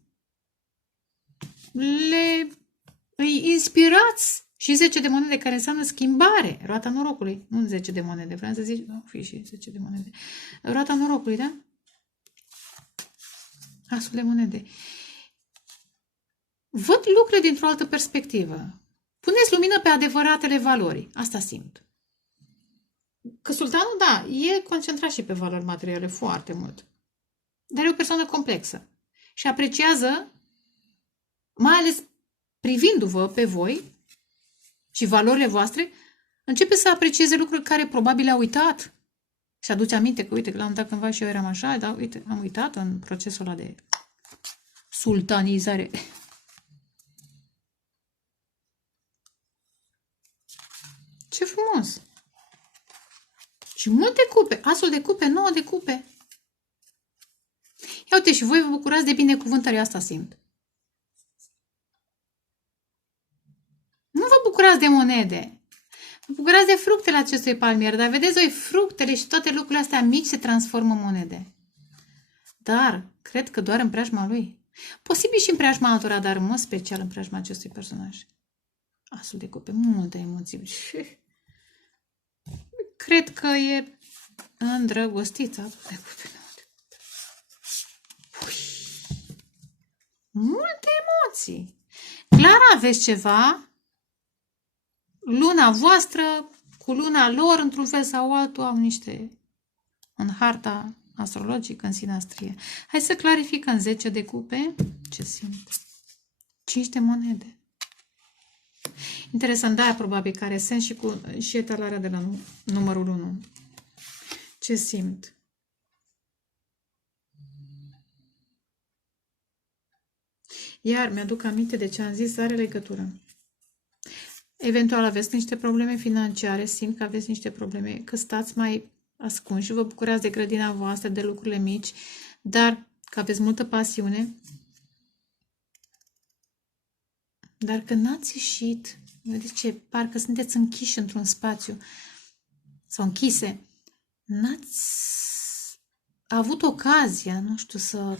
Îi inspirați și 10 de monede care înseamnă schimbare. Roata norocului. Nu 10 de monede. Vreau să zic, nu, fi și 10 de monede. Roata norocului, da? Asul de monede. Văd lucrurile dintr-o altă perspectivă. Puneți lumină pe adevăratele valori. Asta simt. Că sultanul, da, e concentrat și pe valori materiale foarte mult. Dar e o persoană complexă. Și apreciază, mai ales privindu-vă pe voi și valorile voastre, începe să aprecieze lucruri care probabil a uitat. Și aduce aminte că, uite, că la un dat cândva și eu eram așa, dar uite, am uitat în procesul ăla de sultanizare. Ce frumos! Și multe cupe, asul de cupe, 9 de cupe. Ia uite, și voi vă bucurați de binecuvântare, asta simt. Nu vă bucurați de monede. Vă bucurați de fructele acestui palmier, dar vedeți, voi fructele și toate lucrurile astea mici se transformă în monede. Dar, cred că doar în preajma lui. Posibil și în preajma altora, dar în mod special în preajma acestui personaj. Asul de cupe, multe emoții. Cred că e îndrăgostit asul de cupe. Multe emoții. Clar aveți ceva. Luna voastră cu luna lor, într-un fel sau altul, au niște în harta astrologică, în sinastrie. Hai să clarificăm 10 de cupe. Ce simt? 5 de monede. Interesant, da, probabil că are sens și etalarea de la numărul 1. Ce simt? Iar mi-aduc aminte de ce am zis, are legătură. Eventual aveți niște probleme financiare, simt că aveți niște probleme, că stați mai ascunși și vă bucurați de grădina voastră, de lucrurile mici, dar că aveți multă pasiune. Dar că n-ați ieșit, vedeți ce, parcă sunteți închiși într-un spațiu sau închise, n-ați avut ocazia, nu știu, să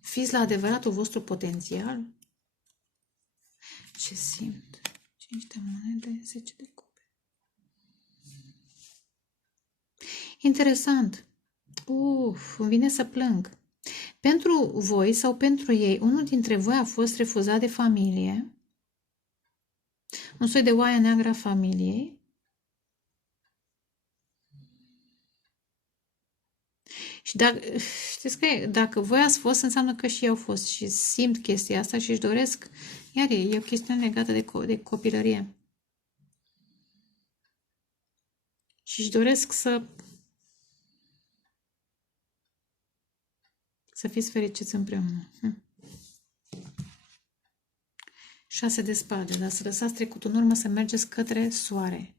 fiți la adevăratul vostru potențial. Ce simt? 5 de monede, 10 de cupe. Interesant. Îmi vine să plâng. Pentru voi sau pentru ei, unul dintre voi a fost refuzat de familie, un soi de oaie neagră a familiei, și știți că dacă voi ați fost, înseamnă că și ei au fost și simt chestia asta și își doresc, iar e o chestiune legată de copilărie. Și își doresc să fiți fericiți împreună. 6 de spade, dar să lăsați trecutul în urmă, să mergeți către soare.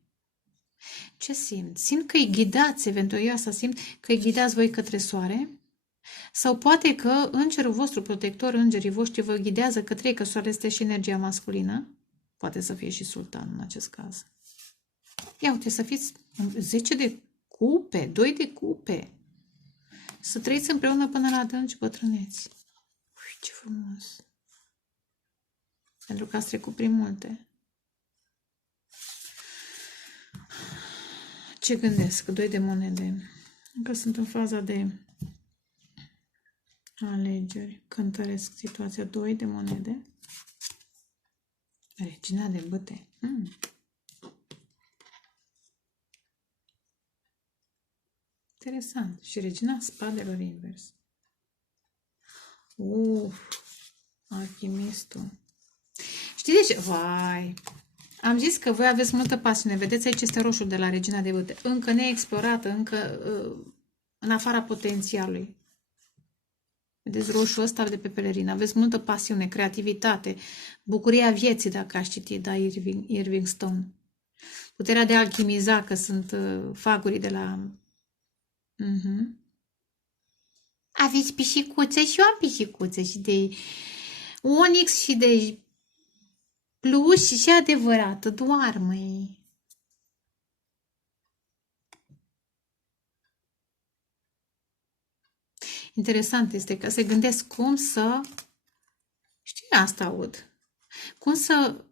Ce simt? Simt că îi ghidați, eventual eu asta simt, că îi ghidați voi către soare Sau poate că îngerul vostru protector, îngerii voștri vă ghidează către ei, că soarele este și energia masculină. Poate să fie și sultan în acest caz. Ia uite, să fiți 10 de cupe, 2 de cupe. Să trăiți împreună până la adânci bătrâneți. Ui, ce frumos! Pentru că ați trecut prin multe. Ce gândesc? 2 de monede. Încă sunt în faza de alegeri. Cântăresc situația. 2 de monede. Regina de bâte. Interesant. Și regina spadelor invers. Alchimistul. Știi de ce? Vai! Am zis că voi aveți multă pasiune. Vedeți, aici este roșu de la regina de bâte. Încă neexplorată, încă în afara potențialului. Vedeți roșul ăsta de pe pelerină. Aveți multă pasiune, creativitate, bucuria vieții, dacă aș citi, da, Irving Stone. Puterea de a alchimiza, că sunt fagurii de la... Aveți pisicuță și eu am pisicuță și de Onyx și de plus și adevărată, doarmă. Interesant este că se gândesc cum să, știi, asta aud, cum să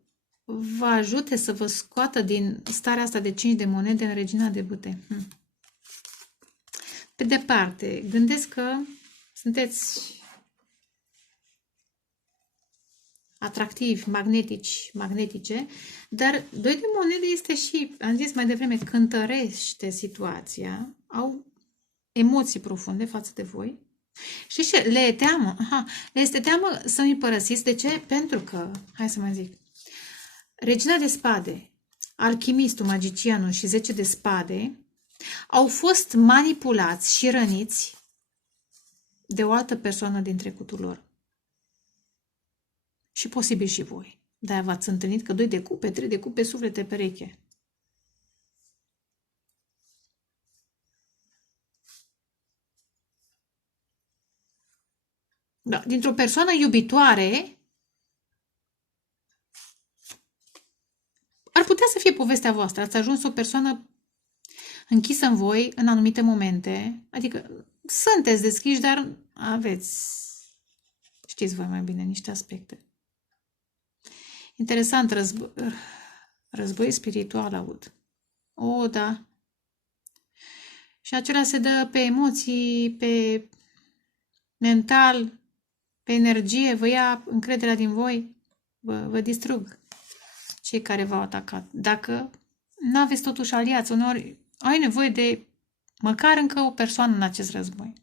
vă ajute să vă scoată din starea asta de 5 de monede în regina de bâte. Pe departe, gândesc că sunteți atractivi, magnetice, dar 2 de monede este și, am zis mai devreme, cântărește situația, au emoții profunde față de voi. Și ce? Le e teamă? Le este teamă să mi părăsiți. De ce? Pentru că, hai să mai zic, regina de spade, alchimistul, magicianul și 10 de spade au fost manipulați și răniți de o altă persoană din trecutul lor. Și posibil și voi. De-aia v-ați întâlnit că 2 de cupe, 3 de cupe, suflete pereche. Da, dintr-o persoană iubitoare ar putea să fie povestea voastră. Ați ajuns o persoană închisă în voi în anumite momente. Adică sunteți deschiși, dar aveți, știți voi mai bine, niște aspecte. Interesant, război spiritual aud. Da. Și acela se dă pe emoții, pe mental, pe energie, vă ia încrederea din voi, vă distrug cei care v-au atacat. Dacă nu aveți totuși aliați, uneori ai nevoie de măcar încă o persoană în acest război.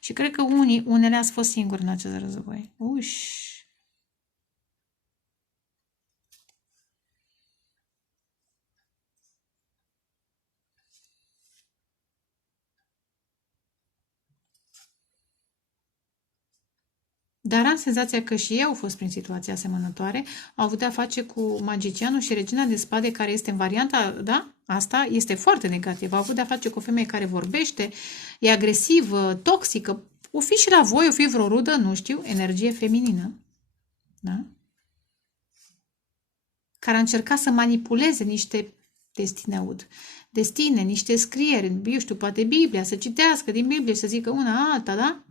Și cred că unele ați fost singuri în acest război. Dar am senzația că și ei au fost prin situații asemănătoare, au avut de-a face cu magicianul și regina de spade, care este în varianta, da? Asta este foarte negativ. Au avut de-a face cu o femeie care vorbește, e agresivă, toxică. O fi și la voi, o fi vreo rudă, nu știu, energie feminină. Da? Care a încercat să manipuleze niște destine, niște scrieri, eu știu, poate Biblia, să citească din Biblie, să zică una alta, da?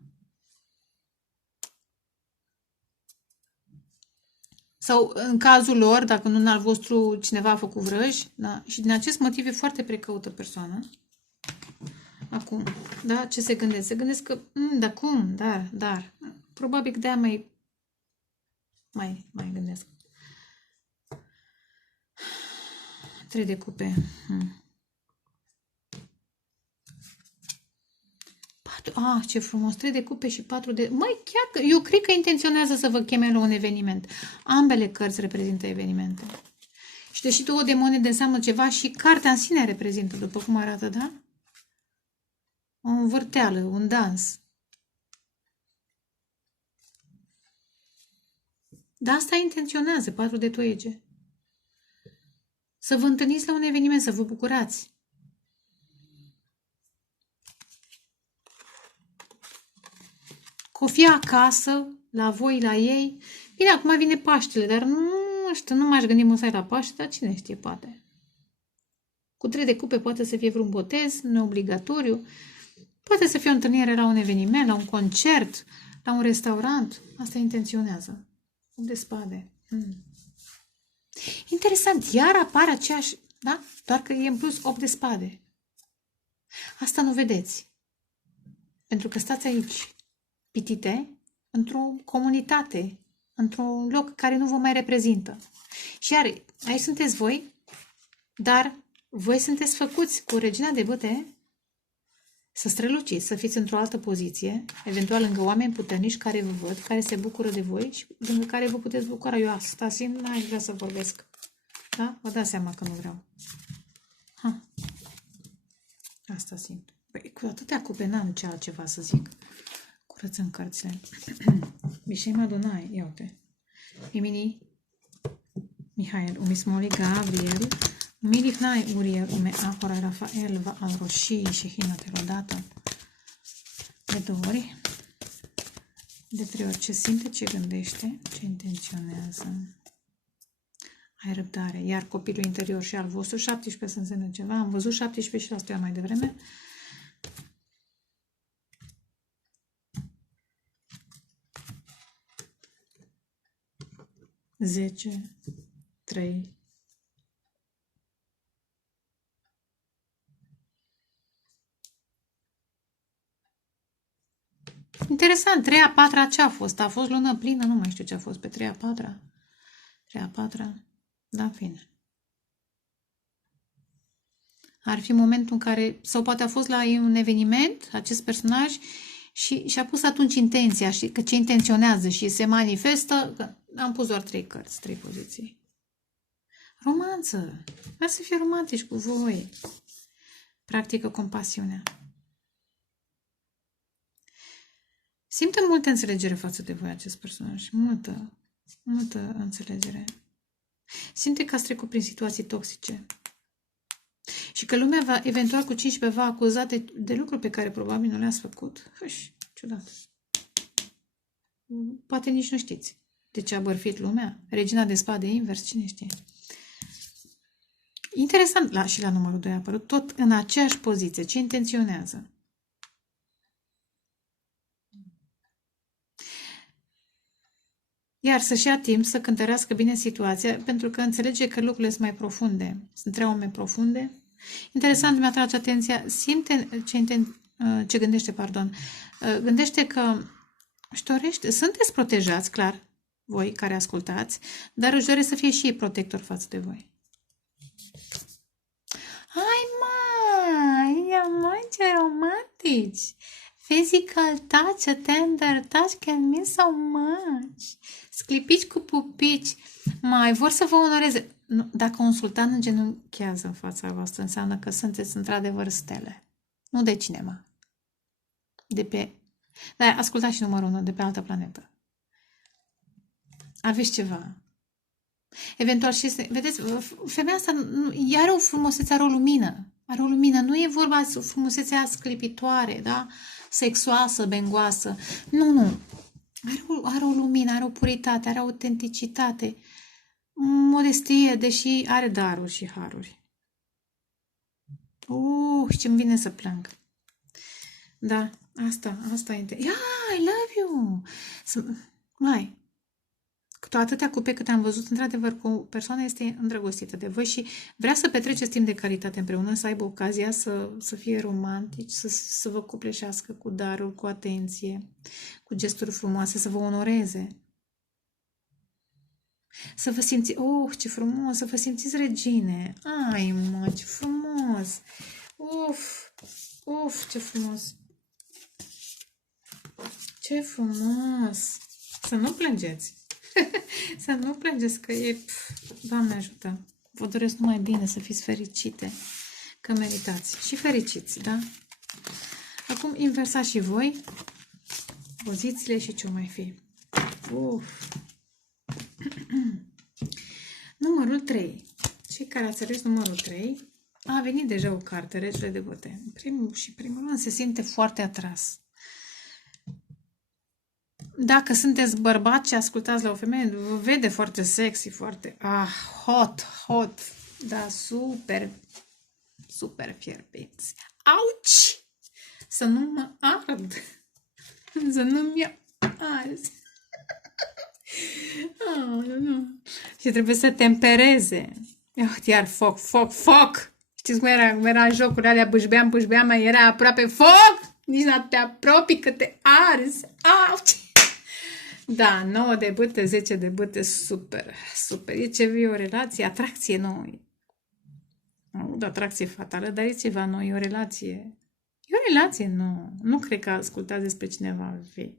Sau în cazul lor, dacă nu în al vostru cineva a făcut vrăj, da? Și din acest motiv e foarte precaută persoană. Acum, da? Ce se gândesc? Se gândesc că, da cum? Dar. Probabil că de-aia mai gândesc. 3 de cupe. Ce frumos, 3 de cupe și 4 de... chiar că eu cred că intenționează să vă cheme la un eveniment. Ambele cărți reprezintă evenimente. Și deși 2 de monede înseamnă ceva, și cartea în sine reprezintă, după cum arată, da? O învârteală, un dans. Dar asta intenționează, 4 de toiege. Să vă întâlniți la un eveniment, să vă bucurați. fi acasă, la voi, la ei. Bine, acum vine Paștele, dar nu știu, nu m-aș gândi musai la Paște, dar cine știe, poate. Cu 3 de cupe poate să fie vreun botez, neobligatoriu. Poate să fie o întâlnire la un eveniment, la un concert, la un restaurant. Asta intenționează. 8 de spade. Interesant, iar apare aceeași, da? Doar că e în plus 8 de spade. Asta nu vedeți. Pentru că stați aici, pitite, într-o comunitate, într-un loc care nu vă mai reprezintă. Și iar, aici sunteți voi, dar voi sunteți făcuți cu regina de bâte să străluciți, să fiți într-o altă poziție, eventual lângă oameni puternici care vă văd, care se bucură de voi și lângă care vă puteți bucura. Eu asta simt, n-aș vrea să vorbesc. Da? Vă dați seama că nu vreau. Asta simt. Păi, cu atâtea cupe n-am ce altceva să zic. Curățăm cărțile. Mișei Madunai, ia uite. Emini, Mihail, umismoli Gabriel, umilifnai Uriel, ume Ahora Rafael, va al roșii și hina terodată. De 2 ori. De 3 ori. Ce simte, ce gândește, ce intenționează. Ai răbdare. Iar copilul interior și al vostru, 17 să însemne ceva. Am văzut 17 și la asta mai devreme. Zece, 3. Interesant, 3-a, 4-a ce a fost? A fost lună plină, nu mai știu ce a fost pe 3-a, 4-a. 3-a, 4-a, da, în fine. Ar fi momentul în care, sau poate a fost la un eveniment, acest personaj, și a pus atunci intenția, și că ce intenționează și se manifestă, că am pus doar 3 cărți, 3 poziții. Romanță. Vreau să fie romantici cu voi. Practică compasiunea. Simte multă înțelegere față de voi acest personaj. Multă înțelegere. Simte că ați trecut prin situații toxice. Și că lumea va, eventual cu 15 va acuza de lucruri pe care probabil nu le-ați făcut. Ciudat. Poate nici nu știți de ce a bărfit lumea. Regina de spade invers, cine știe. Interesant, și la numărul 2 a apărut, tot în aceeași poziție. Ce intenționează? Iar să-și ia timp să cântărească bine situația, pentru că înțelege că lucrurile sunt mai profunde. Sunt traume profunde. Interesant, mi atrage atenția, simte ce gândește, gândește că își dorește, sunteți protejați, clar, voi care ascultați, dar își dorește să fie și ei protector față de voi. Hai, măi, ce romantici! Physical touch, a tender touch can mean so much. Sclipici cu pupici. Mai vor să vă onoreze. Dacă un sultan îngenunchează în fața voastră, înseamnă că sunteți într-adevăr stele. Nu de cinema. Dar ascultați și numărul 1, de pe altă planetă. Aveți ceva. Eventual și vedeți, femeia asta are o frumusețe, are o lumină. Are o lumină. Nu e vorba de frumusețea sclipitoare, da? Sexoasă, bengoasă. Nu. Are o lumină, are o puritate, are o autenticitate, modestie, deși are daruri și haruri. Ce-mi vine să plâng. Da, asta e. I love you! Cu atâtea cupe cât am văzut, într-adevăr, cu o persoană este îndrăgostită de voi și vrea să petreceți timp de calitate împreună, să aibă ocazia să fie romantici, să vă cupleșească cu daruri, cu atenție, cu gesturi frumoase, să vă onoreze. Să vă simți, ce frumos, să vă simțiți regine. Ai, mă, ce frumos. Ce frumos. Ce frumos. Să nu plângeți. Să nu plângeți că e... Doamne ajută! Vă doresc numai bine, să fiți fericite, că meritați. Și fericiți, da? Acum inversați și voi pozițiile și ce-o mai fi. Numărul 3. Cei care ați ales numărul 3, a venit deja o carte, Regele de băte. Primul rând se simte foarte atras. Dacă sunteți bărbați și ascultați la o femeie, vă vede foarte sexy, foarte hot. Da, super, super fierbeți. Auci! Să nu mă ard. Să nu-mi arzi. Nu. Și trebuie să tempereze. Iar foc. Știți cum era? Cum era jocurile alea, bâșbeam, era aproape foc! Nici nu te apropii că te arzi. Auci! Da, 9 de bâte, 10 de bâte, super. E ce vii o relație, atracție nouă. Nu, atracție fatală, dar e ceva nou, e o relație. E o relație nouă. Nu cred că ascultați despre cineva vechi.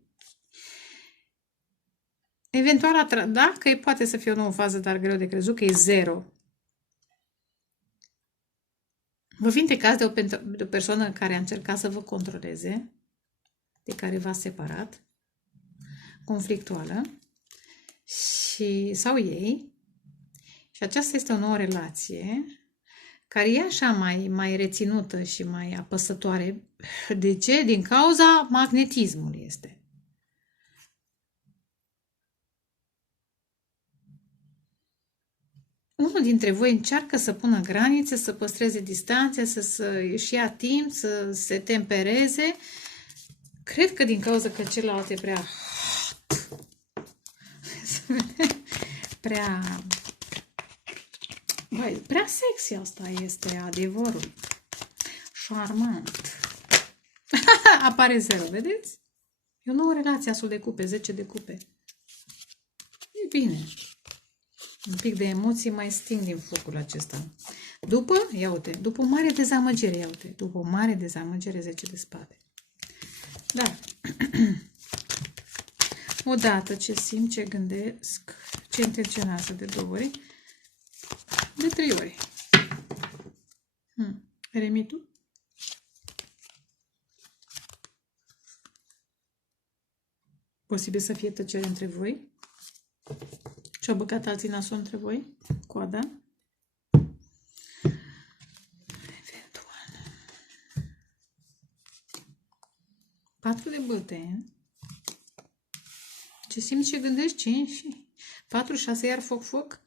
Eventual, da, că poate să fie o nouă fază, dar greu de crezut că e 0. Vă vindecați de o persoană care a încercat să vă controleze, de care v-a separat, conflictuală, sau ei, și aceasta este o nouă relație, care e așa mai reținută și mai apăsătoare. De ce? Din cauza magnetismului este. Unul dintre voi încearcă să pună granițe, să păstreze distanțe, să își ia timp, să se tempereze. Cred că din cauza că celălalt e prea sexy, asta este adevărul. Șarmant. Apare 0, vedeți? E o nouă relație, asul de cupe, 10 de cupe. E bine. Un pic de emoții mai sting din focul acesta. După o mare dezamăgire, după o mare dezamăgire, 10 de spade. Da. Odată ce simt, ce gândesc, ce intenționează de 2 ori, de 3 ori. Eremitul? Posibil să fie tăcere între voi. Și-au băgat alții nasul între voi? Coada? Eventual. 4 de bâte. Ce simți, ce gândești? 5. 4, 6, iar foc.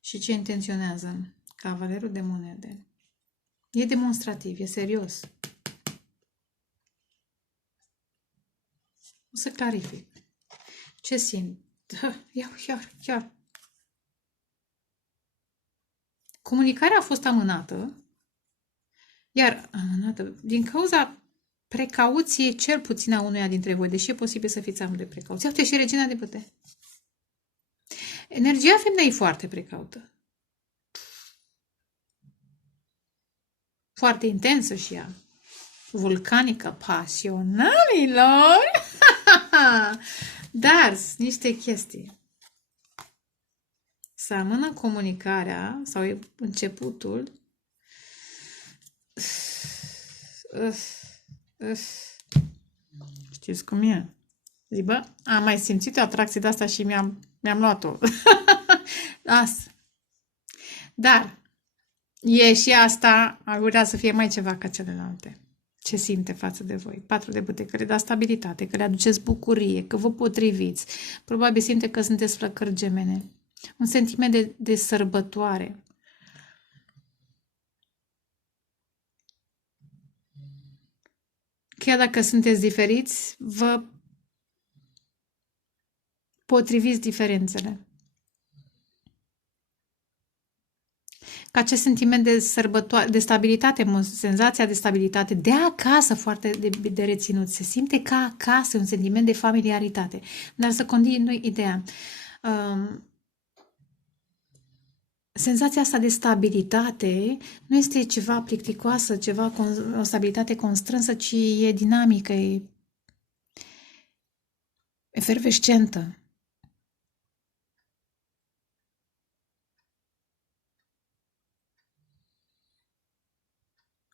Și ce intenționează? Cavalerul de monede. E demonstrativ, e serios. O să clarific. Ce simt? Iar. Comunicarea a fost amânată, din cauza precauției cel puțin a unuia dintre voi, deși e posibil să fiți amândoi precauți. Uite și regina de bâte. Energia femeii e foarte precaută. Foarte intensă și ea. Vulcanică, pasionalilor. Dar niște chestii. Să amână comunicarea sau începutul. Știți cum e? Zic, am mai simțit o atracție de asta și mi-am luat-o. Asta. Dar e și asta, ar putea să fie mai ceva ca celelalte. Ce simte față de voi? 4 de bâte, că le da stabilitate, că le aduceți bucurie, că vă potriviți. Probabil simte că sunteți flăcări gemene. Un sentiment de sărbătoare. Chiar dacă sunteți diferiți, vă potriviți diferențele. Ca acest sentiment de sărbătoare, de stabilitate, senzația de stabilitate, de acasă foarte de reținut. Se simte ca acasă, un sentiment de familiaritate. Dar să continui ideea. Senzația asta de stabilitate nu este ceva plicticoasă, o stabilitate constrânsă, ci e dinamică, e efervescentă.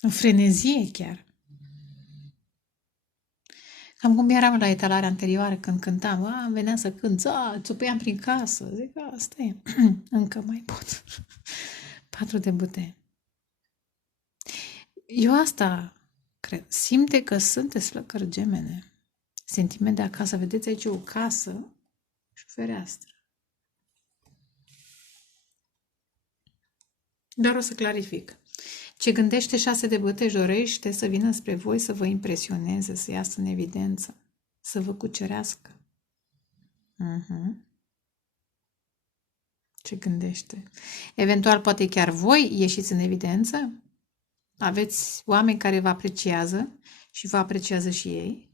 În frenezie chiar. Cam cum eram la etalarea anterioară când cântam. Venea să cânt, țupeam prin casă. Zic, asta e. Încă mai pot. 4 de bâte. Eu asta cred. Simte că sunteți flăcări gemene. Sentiment de acasă. Vedeți aici o casă și o fereastră. Doar o să clarific. Ce gândește 6 de bâte, își dorește să vină spre voi, să vă impresioneze, să iasă în evidență, să vă cucerească. Ce gândește? Eventual, poate chiar voi ieșiți în evidență? Aveți oameni care vă apreciază și vă apreciază și ei?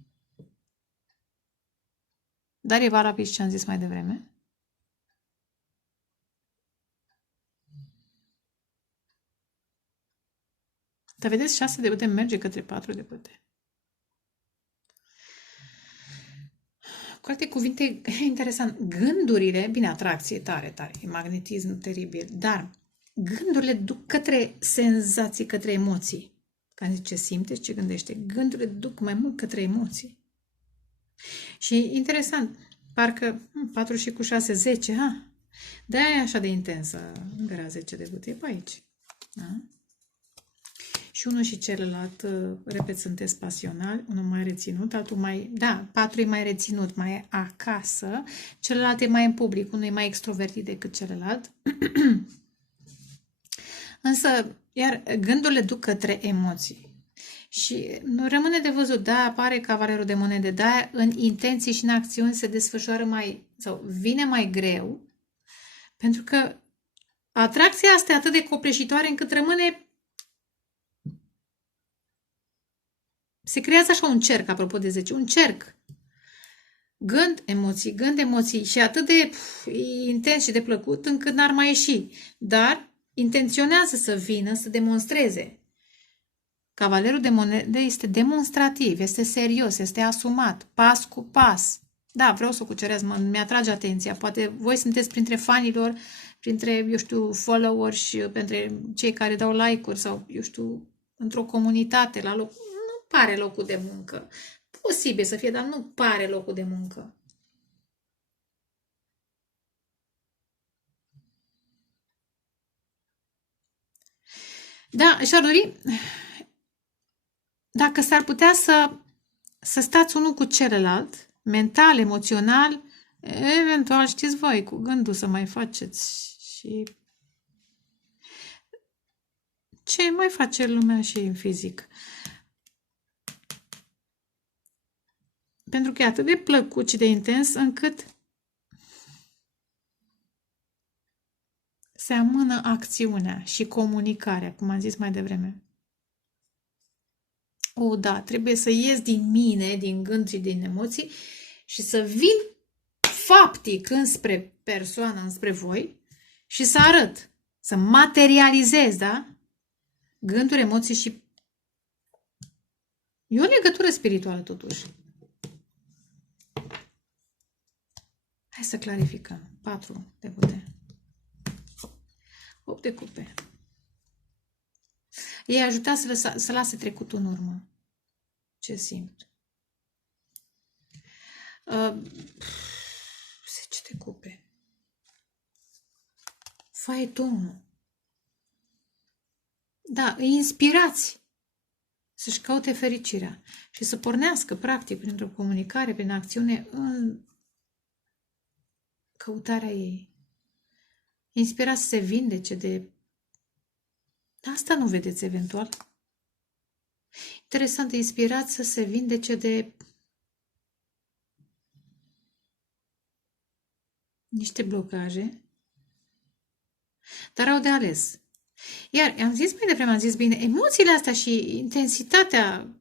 Dar e valabil ce am zis mai devreme. Dar vedeți, 6 de bâte merge către 4 de bâte. Cu alte cuvinte, interesant, gândurile, bine, atracție tare, e magnetism teribil, dar gândurile duc către senzații, către emoții. Când zice simteți, ce gândește? Gândurile duc mai mult către emoții. Și interesant, parcă 4 și cu 6, 10, de-aia e așa de intensă găra 10 de bâte, e pe aici. Da? Și unul și celălalt, repet, sunteți pasionali, unul mai reținut, altul mai, 4 e mai reținut, mai e acasă, celălalt e mai în public, unul e mai extrovertit decât celălalt. Însă, iar gândurile duc către emoții. Și nu rămâne de văzut, apare cavalerul de monede, în intenții și în acțiuni se desfășoară sau vine mai greu, pentru că atracția asta e atât de copleșitoare încât rămâne. Se creează așa un cerc, apropo de 10, un cerc. Gând, emoții și atât de intens și de plăcut încât n-ar mai ieși. Dar intenționează să vină, să demonstreze. Cavalerul de monede este demonstrativ, este serios, este asumat, pas cu pas. Da, vreau să o cuceresc, mi-atrage atenția. Poate voi sunteți printre fanilor, printre, followers și printre cei care dau like-uri sau, într-o comunitate, la loc. Nu pare locul de muncă. Posibil să fie, dar nu pare locul de muncă. Da, și-ar dori, dacă s-ar putea să stați unul cu celălalt, mental, emoțional, eventual, știți voi, cu gândul să mai faceți și ce mai face lumea și în fizic. Pentru că e atât de plăcut și de intens încât se amână acțiunea și comunicarea, cum am zis mai devreme. Da, trebuie să ies din mine, din gând și din emoții și să vin faptic înspre persoană, înspre voi și să arăt, să materializez, da? Gânduri, emoții și e o legătură spirituală totuși. Hai să clarificăm. 4 de bâte. 8 de cupe. Ei ajută să lase trecutul în urmă. Ce simt? 10 de cupe. Faetonul. Da, îi inspirați să-și caute fericirea și să pornească, practic, printr-o comunicare, prin acțiune, în căutarea ei. Inspirați să se vindece de. Asta nu vedeți eventual. Interesant, inspirați să se vindece de niște blocaje, dar au de ales. Iar am zis mai devreme, am zis bine, emoțiile astea și intensitatea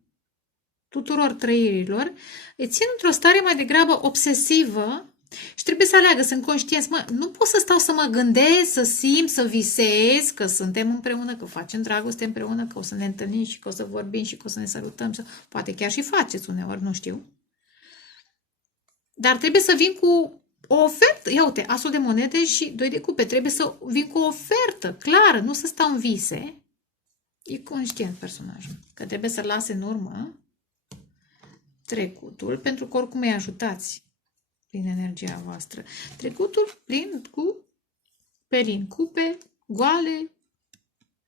tuturor trăirilor îi țin într-o stare mai degrabă obsesivă și trebuie să aleagă, sunt conștienți. Nu pot să stau să mă gândesc, să simt, să visez că suntem împreună, că facem dragoste împreună, că o să ne întâlnim și că o să vorbim și că o să ne sărutăm. Poate chiar și faceți uneori, nu știu. Dar trebuie să vin cu o ofertă. Ia uite, asul de monede și 2 de cupe. Trebuie să vin cu o ofertă clară, nu să stau în vise. E conștient personajul, că trebuie să lase în urmă trecutul, pentru că oricum îi ajutați prin energia voastră. Trecutul plin cu pelin, cupe, goale,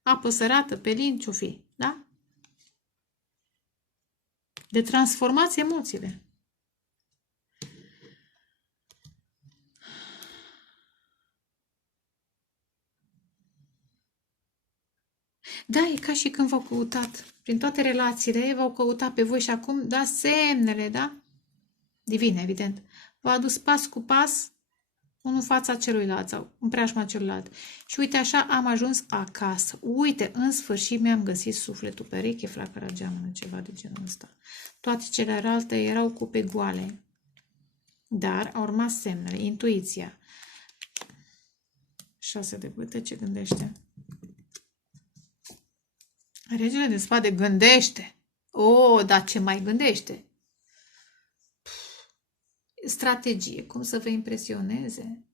apă sărată, pelin, ce-o fi, da? De transformați emoțiile. Da, e ca și când v-au căutat. Prin toate relațiile v-au căutat pe voi și acum, da, semnele, da? Divine, evident. V-a adus pas cu pas unul în fața celuilalt sau în preajma celuilalt. Și uite, așa am ajuns acasă. Uite, în sfârșit mi-am găsit sufletul pereche, flacăra geamănă, ceva de genul ăsta. Toate celelalte erau cupe goale. Dar au urmat semnele, intuiția. 6 de bâte, ce gândește? Regele de spade gândește. O, dar ce mai gândește? Strategie, cum să vă impresioneze.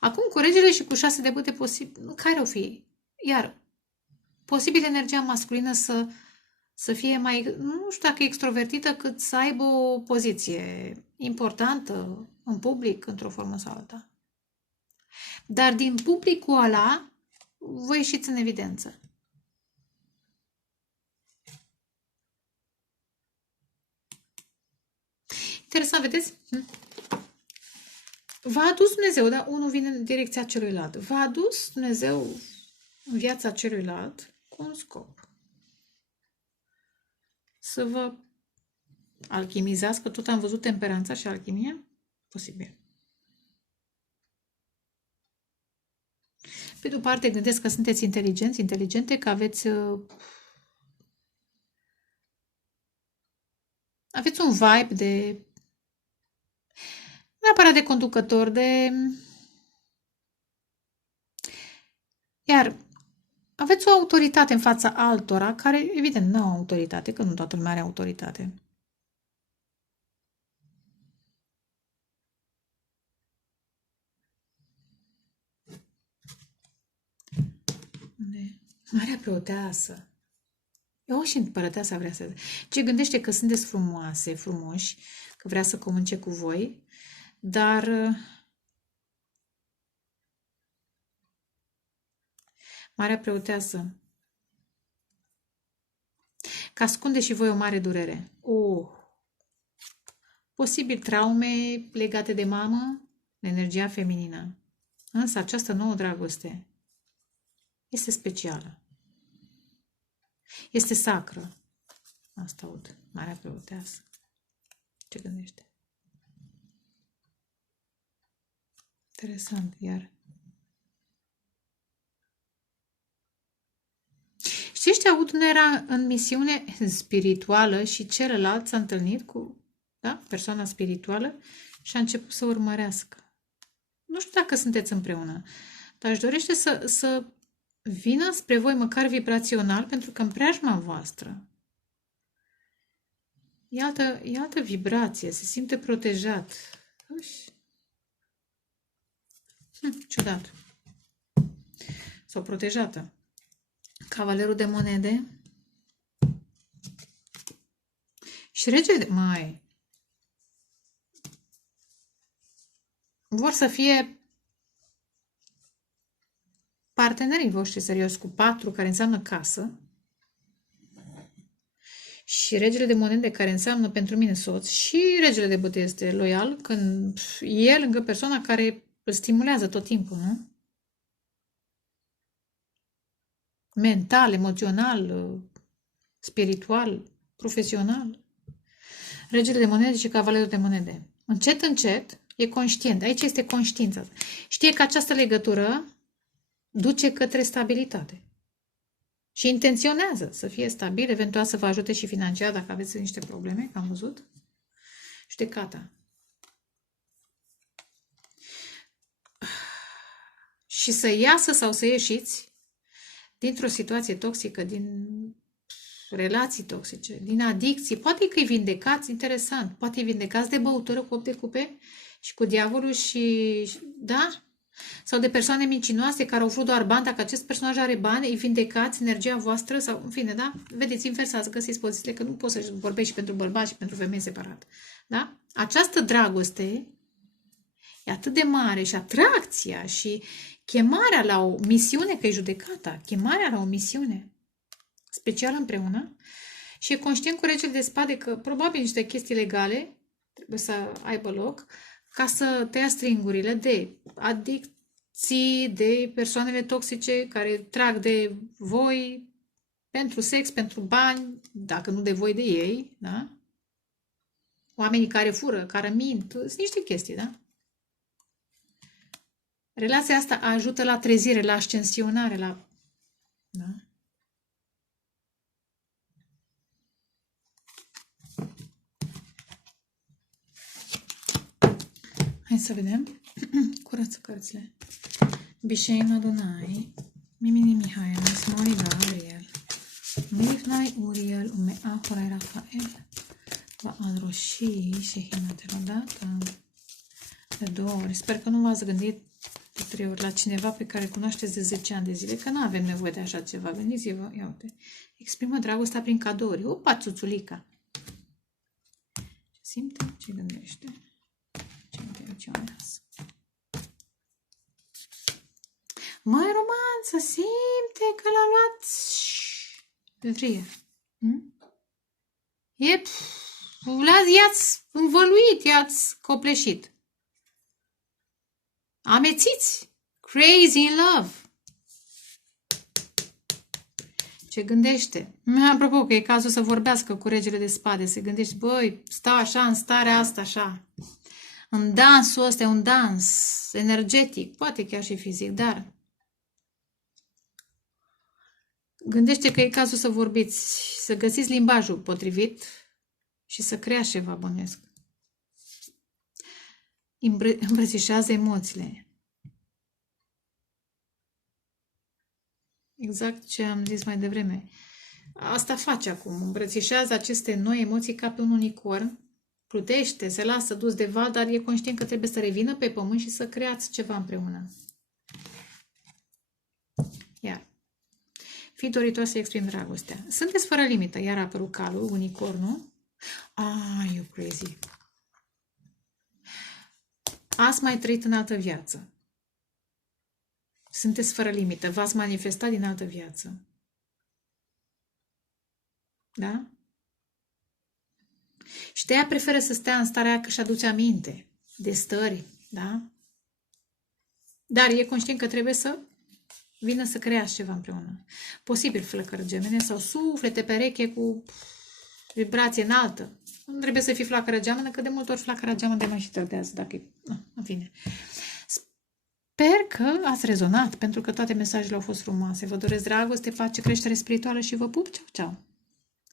Acum cu regele și cu 6 de bâte posibil, care o fi? Iar, posibil energia masculină să fie mai, nu știu dacă extrovertită, cât să aibă o poziție importantă în public, într-o formă sau alta. Dar din publicul ăla, voi ieșiți în evidență. Interesant, vedeți? V-a adus Dumnezeu, dar unul vine în direcția celuilalt. V-a adus Dumnezeu în viața celuilalt cu un scop. Să vă alchimizați, că tot am văzut temperanța și alchimia? Posibil. Pe de-o parte, gândesc că sunteți inteligenți, inteligente, că aveți un vibe de neapărat de conducător, iar aveți o autoritate în fața altora care, evident, nu au autoritate, că nu toată lumea are autoritate. Marea preoteasă. Eu și împărăteasa vrea să... Ce gândește că sunteți frumoase, frumoși, că vrea să comunice cu voi, dar Marea preoteasă că ascunde și voi o mare durere. Posibil traume legate de mamă, de energia feminină. Însă această nouă dragoste este specială. Este sacră. Asta aud. Marea preoteasă. Ce gândește? Interesant, iar. Știți ce aud? Nu era în misiune spirituală și celălalt s-a întâlnit cu persoana spirituală și a început să urmărească. Nu știu dacă sunteți împreună, dar își dorește să vină spre voi măcar vibrațional, pentru că în preajma voastră e altă vibrație, se simte protejat. Ciudat. Sau protejată. Cavalerul de monede și regele de... vor să fie partenerii voștri serios, cu 4, care înseamnă casă, și regele de monede, care înseamnă pentru mine soț, și regele de bâte este loial când e lângă persoana care îl stimulează tot timpul, nu? Mental, emoțional, spiritual, profesional. Regele de monede și cavalerul de monede. Încet, încet, e conștient. Aici este conștiința. Știe că această legătură duce către stabilitate. Și intenționează să fie stabil, eventual să vă ajute și financiar dacă aveți niște probleme, că am văzut. Judecata. Și să iasă sau să ieșiți dintr-o situație toxică, din relații toxice, din adicții. Poate că îi vindecați, interesant, poate îi vindecați de băutură cu 8 de cupe și cu diavolul și... da? Sau de persoane mincinoase care au vrut doar bani, dacă acest personaj are bani, îi vindecați energia voastră sau, în fine, da? Vedeți, inversați, găsiți pozițiile, că nu poți să vorbești și pentru bărbați și pentru femei separat. Da? Această dragoste e atât de mare și atracția și chemarea la o misiune, că e judecata, chemarea la o misiune specială împreună, și e conștient cu regele de spade că probabil niște chestii legale trebuie să aibă loc ca să tăia stringurile de de persoanele toxice care trag de voi pentru sex, pentru bani, dacă nu de voi de ei, da? Oamenii care fură, care mint, sunt niște chestii, da? Relația asta ajută la trezire, la ascensionare, la... Da? Hai să vedem. Curăță cărțile. Bishein Adonai, Mimini Mihail, Smoli Gabriel, Mifnai Uriel, Ume Ahorai Rafael, Va Adroși și Hinaterodată. De 2 ori. Sper că nu v-ați gândit de 3 ori la cineva pe care cunoașteți de 10 ani de zile, că nu avem nevoie de așa ceva. Veniți-vă, ia uite. Exprimă dragostea prin cadouri. Opa, țuțulica! Ce simte? Ce gândește? Ce intenționează? Mai romanță, simte că l-a luat pe frie. I-ați învăluit, i-ați copleșit. Amețiți! Crazy in love! Ce gândește? Apropo că e cazul să vorbească cu regele de spade, să gândești, băi, stau așa, în starea asta, așa. În dansul ăsta e un dans energetic, poate chiar și fizic, dar gândește că e cazul să vorbiți, să găsiți limbajul potrivit și să creați ceva, bănuiesc. Îmbrățișează emoțiile. Exact ce am zis mai devreme. Asta face acum. Îmbrățișează aceste noi emoții ca pe un unicorn. Plutește, se lasă dus de val, dar e conștient că trebuie să revină pe pământ și să creați ceva împreună. Iar. Fii doritor să exprim dragostea. Sunteți fără limită. Iar a apărut calul, unicornul. You crazy. Ați mai trăit în altă viață. Sunteți fără limită. V-ați manifestat din altă viață. Da? Și de-aia preferă să stea în starea aia că își aduce aminte de stări. Da? Dar e conștient că trebuie să vină să creați ceva împreună. Posibil flăcări gemene sau suflete pereche cu vibrație înaltă. Nu trebuie să fie flacără geamănă, că de multe ori flacăra geamănă de mai și trădează. Dacă e... în fine. Sper că ați rezonat, pentru că toate mesajele au fost frumoase. Vă doresc dragoste, pace, creștere spirituală și vă pup. Ceau, ceau!